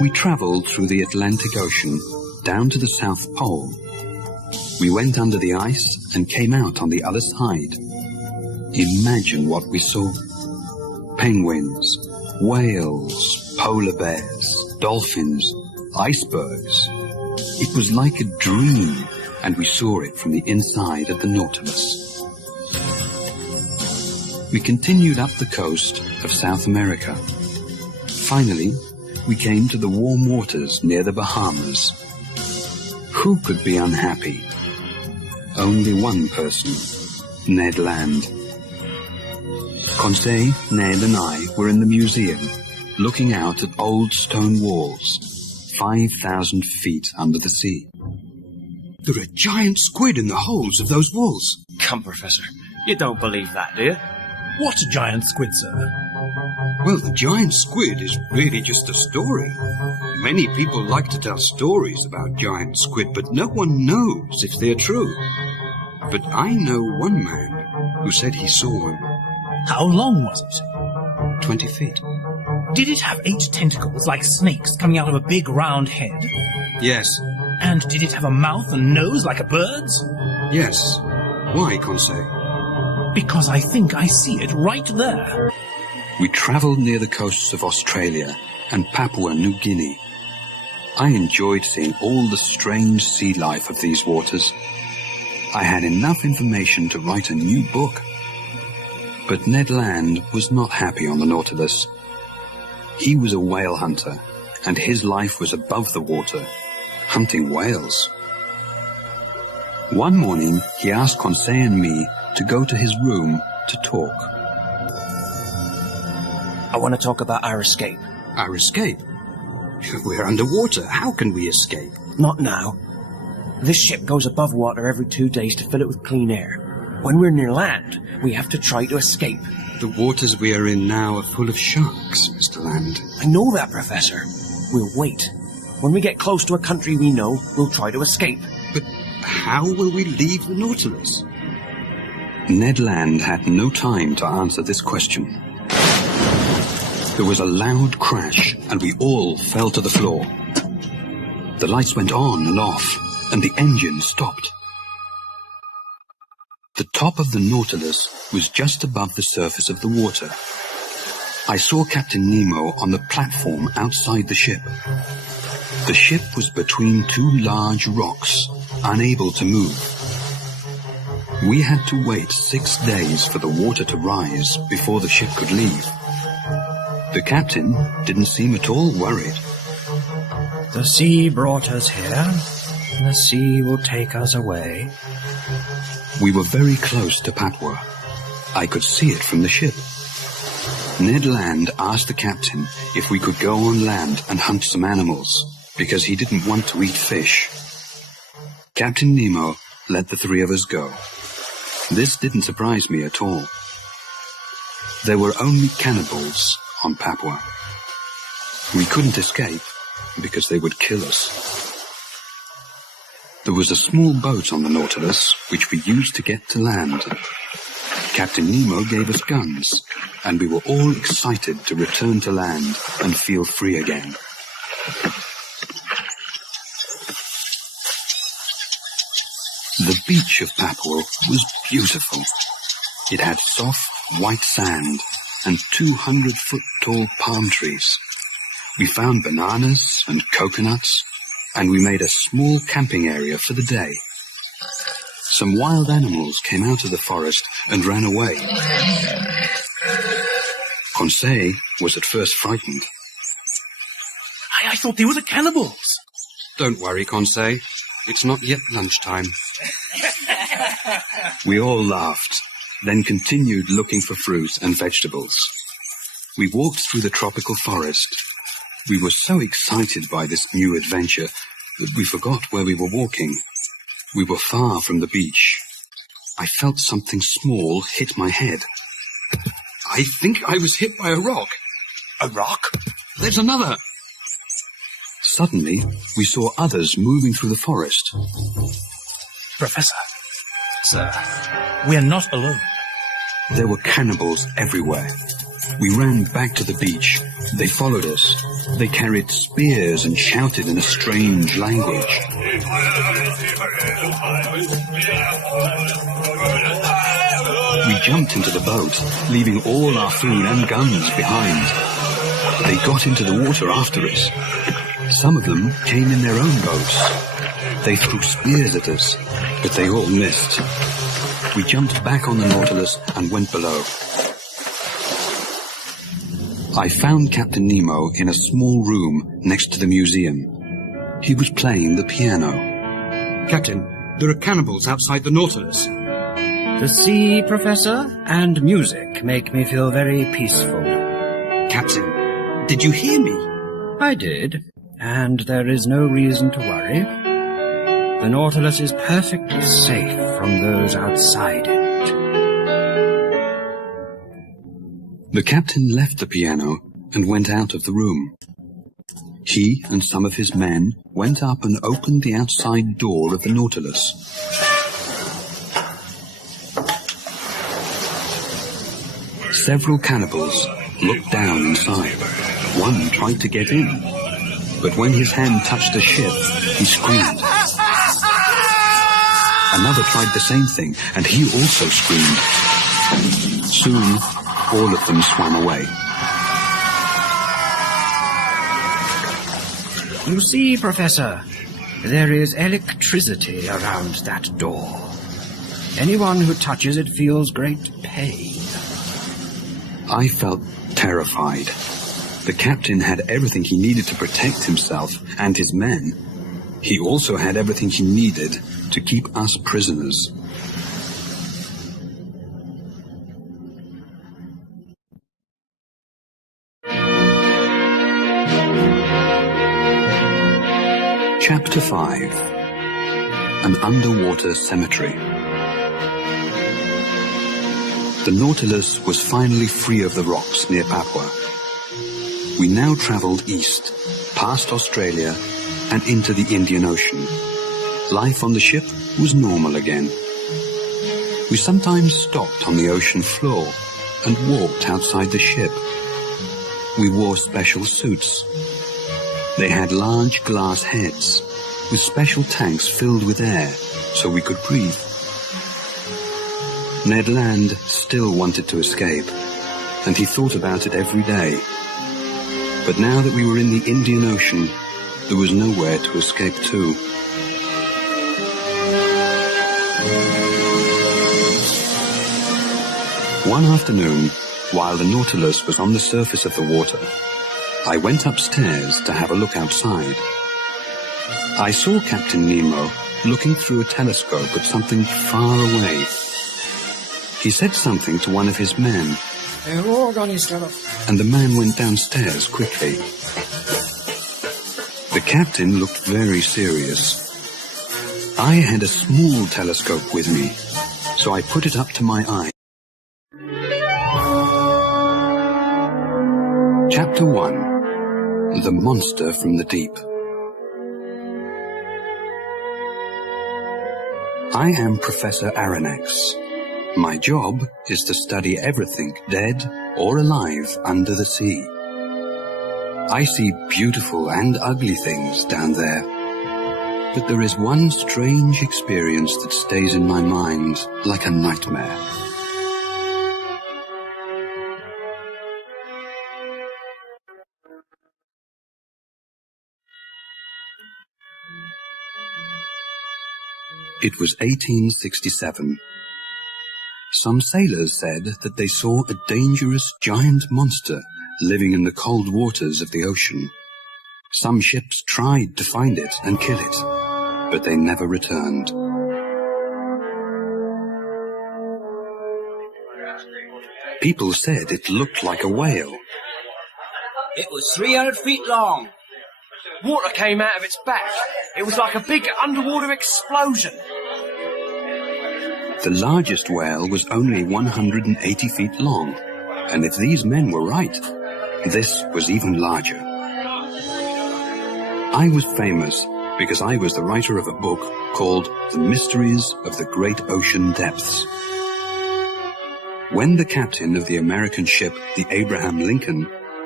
We travelled through the Atlantic Ocean down to the South Pole. We went under the ice and came out on the other side. Imagine what we saw. Penguins, whales, polar bears, dolphins, icebergs. It was like a dream, and we saw it from the inside of the Nautilus. We continued up the coast of South America. Finally, we came to the warm waters near the Bahamas. Who could be unhappy? Only one person, Ned Land. Conseil, Ned and I were in the museum, looking out at old stone walls, 5,000 feet under the sea. There are giant squid in the holes of those walls. Come, Professor. You don't believe that, do you? What giant squid, sir? Well, the giant squid is really just a story. Many people like to tell stories about giant squid, but no one knows if they're true. But I know one man who said he saw one. How long was it? 20 feet. Did it have 8 tentacles like snakes coming out of a big round head? Yes. And did it have a mouth and nose like a bird's? Yes. Why, Conseil? Because I think I see it right there. We travelled near the coasts of Australia and Papua New Guinea. I enjoyed seeing all the strange sea life of these waters. I had enough information to write a new book. But Ned Land was not happy on the Nautilus. He was a whale hunter, and his life was above the water, hunting whales. One morning, he asked Conseil and me to go to his room to talk. I want to talk about our escape. Our escape? We're underwater. How can we escape? Not now. This ship goes above water every 2 days to fill it with clean air. When we're near land, we have to try to escape. The waters we are in now are full of sharks, Mr. Land. I know that, Professor. We'll wait. When we get close to a country we know, we'll try to escape. But how will we leave the Nautilus? Ned Land had no time to answer this question. There was a loud crash, and we all fell to the floor. The lights went on and off, and the engine stopped. The top of the Nautilus was just above the surface of the water. I saw Captain Nemo on the platform outside the ship. The ship was between 2 large rocks, unable to move. We had to wait 6 days for the water to rise before the ship could leave. The captain didn't seem at all worried. The sea brought us here, and the sea will take us away. We were very close to Papua. I could see it from the ship. Ned Land asked the captain if we could go on land and hunt some animals, because he didn't want to eat fish. Captain Nemo let the 3 of us go. This didn't surprise me at all. There were only cannibals on Papua. We couldn't escape because they would kill us. There was a small boat on the Nautilus which we used to get to land. Captain Nemo gave us guns, and we were all excited to return to land and feel free again. The beach of Papua was beautiful. It had soft, white sand and 200-foot-tall palm trees. We found bananas and coconuts, and we made a small camping area for the day. Some wild animals came out of the forest and ran away. Conseil was at first frightened. I thought they were the cannibals. Don't worry, Conseil. It's not yet lunchtime. We all laughed, then continued looking for fruit and vegetables. We walked through the tropical forest. We were so excited by this new adventure that we forgot where we were walking. We were far from the beach. I felt something small hit my head. I think I was hit by a rock. A rock? There's another. Suddenly, we saw others moving through the forest. Professor, sir, we are not alone. There were cannibals everywhere. We ran back to the beach, They followed us. They carried spears and shouted in a strange language. We jumped into the boat, leaving all our food and guns behind. They got into the water after us. Some of them came in their own boats. They threw spears at us, but they all missed. We jumped back on the Nautilus and went below. I found Captain Nemo in a small room next to the museum. He was playing the piano. Captain, there are cannibals outside the Nautilus. The sea, Professor, and music make me feel very peaceful. Captain, did you hear me? I did, and there is no reason to worry. The Nautilus is perfectly safe from those outside it. The captain left the piano and went out of the room. He and some of his men went up and opened the outside door of the Nautilus. Several cannibals looked down inside. One tried to get in, but when his hand touched the ship, he screamed. Another tried the same thing, and he also screamed. Soon, all of them swam away. You see, Professor, there is electricity around that door. Anyone who touches it feels great pain. I felt terrified. The captain had everything he needed to protect himself and his men. He also had everything he needed to keep us prisoners. Chapter 5. An Underwater Cemetery. The Nautilus was finally free of the rocks near Papua. We now travelled east, past Australia, and into the Indian Ocean. Life on the ship was normal again. We sometimes stopped on the ocean floor and walked outside the ship. We wore special suits. They had large glass heads with special tanks filled with air so we could breathe. Ned Land still wanted to escape, and he thought about it every day. But now that we were in the Indian Ocean, there was nowhere to escape to. One afternoon, while the Nautilus was on the surface of the water, I went upstairs to have a look outside. I saw Captain Nemo looking through a telescope at something far away. He said something to one of his men, and the man went downstairs quickly. The captain looked very serious. I had a small telescope with me, so I put it up to my eye. Chapter 1. The Monster from the Deep. I am Professor Aronnax. My job is to study everything dead or alive under the sea. I see beautiful and ugly things down there, but there is one strange experience that stays in my mind like a nightmare. It was 1867. Some sailors said that they saw a dangerous giant monster living in the cold waters of the ocean. Some ships tried to find it and kill it, but they never returned. People said it looked like a whale. It was 300 feet long. Water came out of its back. It was like a big underwater explosion. The largest whale was only 180 feet long, and if these men were right, this was even larger. I was famous because I was the writer of a book called The Mysteries of the Great Ocean Depths. When the captain of the American ship, the Abraham Lincoln,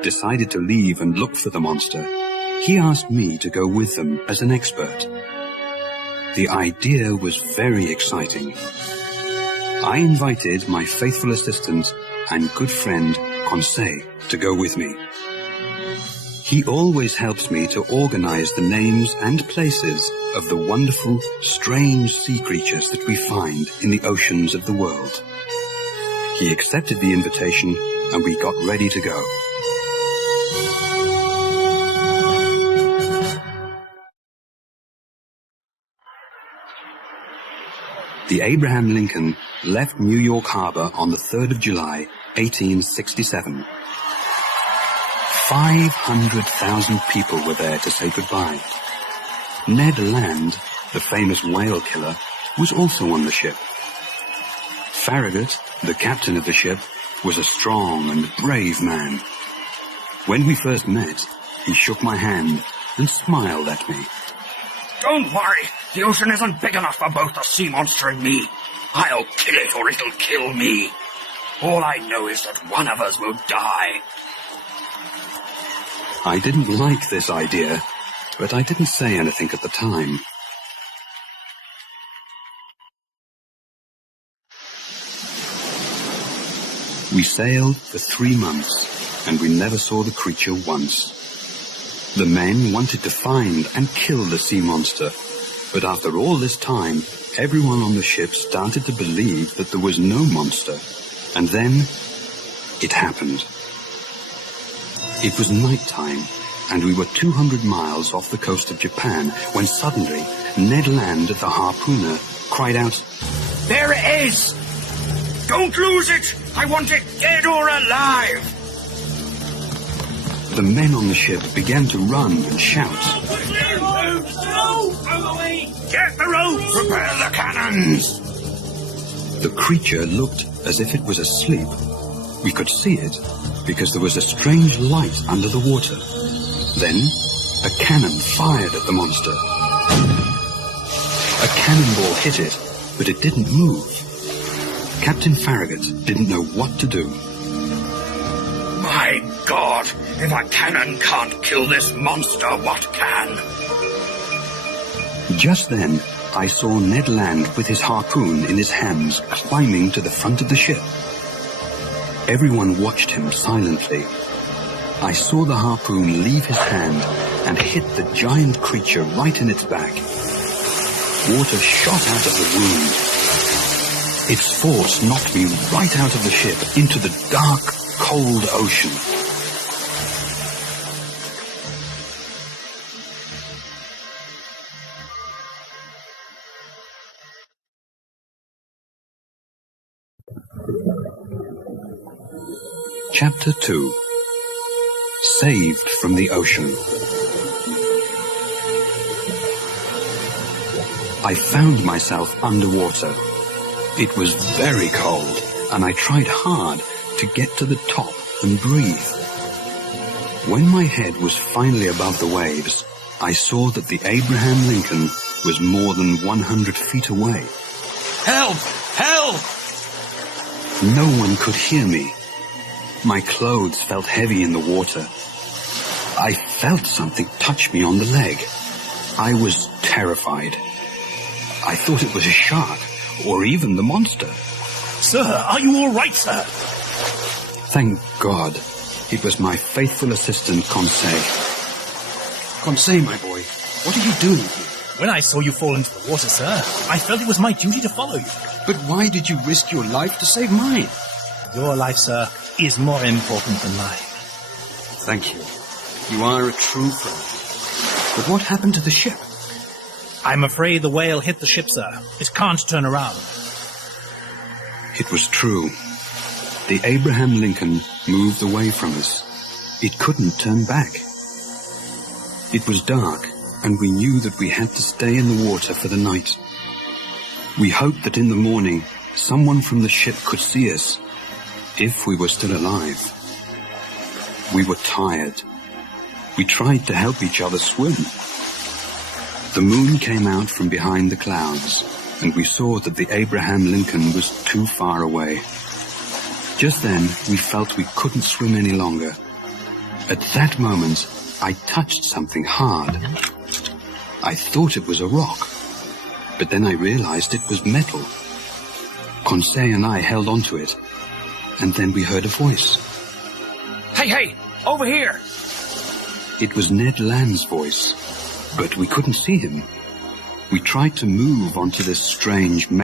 decided to leave and look for the monster, he asked me to go with them as an expert. The idea was very exciting. I invited my faithful assistant and good friend, Conseil, to go with me. He always helps me to organize the names and places of the wonderful, strange sea creatures that we find in the oceans of the world. He accepted the invitation and we got ready to go. The Abraham Lincoln left New York Harbor on the 3rd of July, 1867. 500,000 people were there to say goodbye. Ned Land, the famous whale killer, was also on the ship. Farragut, the captain of the ship, was a strong and brave man. When we first met, he shook my hand and smiled at me. Don't worry, the ocean isn't big enough for both the sea monster and me. I'll kill it or it'll kill me. All I know is that one of us will die. I didn't like this idea, but I didn't say anything at the time. We sailed for 3 months, and we never saw the creature once. The men wanted to find and kill the sea monster, but after all this time, everyone on the ship started to believe that there was no monster. And then, it happened. It was night time, and we were 200 miles off the coast of Japan, when suddenly, Ned Land, the harpooner, cried out, There it is! Don't lose it! I want it dead or alive! The men on the ship began to run and shout. Get the rope! Prepare the cannons! The creature looked as if it was asleep. We could see it because there was a strange light under the water. Then, a cannon fired at the monster. A cannonball hit it, but it didn't move. Captain Farragut didn't know what to do. My God! If a cannon can't kill this monster, what can? Just then, I saw Ned Land with his harpoon in his hands climbing to the front of the ship. Everyone watched him silently. I saw the harpoon leave his hand and hit the giant creature right in its back. Water shot out of the wound. Its force knocked me right out of the ship into the dark, cold ocean. Chapter 2. Saved from the Ocean. I found myself underwater. It was very cold, and I tried hard to get to the top and breathe. When my head was finally above the waves, I saw that the Abraham Lincoln was more than 100 feet away. Help! Help! No one could hear me. My clothes felt heavy in the water. I felt something touch me on the leg. I was terrified. I thought it was a shark, or even the monster. Sir, are you all right, sir? Thank God. It was my faithful assistant, Conseil. Conseil, my boy, what are you doing here? When I saw you fall into the water, sir, I felt it was my duty to follow you. But why did you risk your life to save mine? Your life, sir, is more important than mine. Thank you. You are a true friend. But what happened to the ship? I'm afraid the whale hit the ship, sir. It can't turn around. It was true. The Abraham Lincoln moved away from us. It couldn't turn back. It was dark, and we knew that we had to stay in the water for the night. We hoped that in the morning, someone from the ship could see us, if we were still alive. We were tired. We tried to help each other swim. The moon came out from behind the clouds, and we saw that the Abraham Lincoln was too far away. Just then, we felt we couldn't swim any longer. At that moment, I touched something hard. I thought it was a rock, but then I realized it was metal. Conseil and I held onto it, and then we heard a voice. Hey, over here! It was Ned Land's voice, but we couldn't see him. We tried to move onto this strange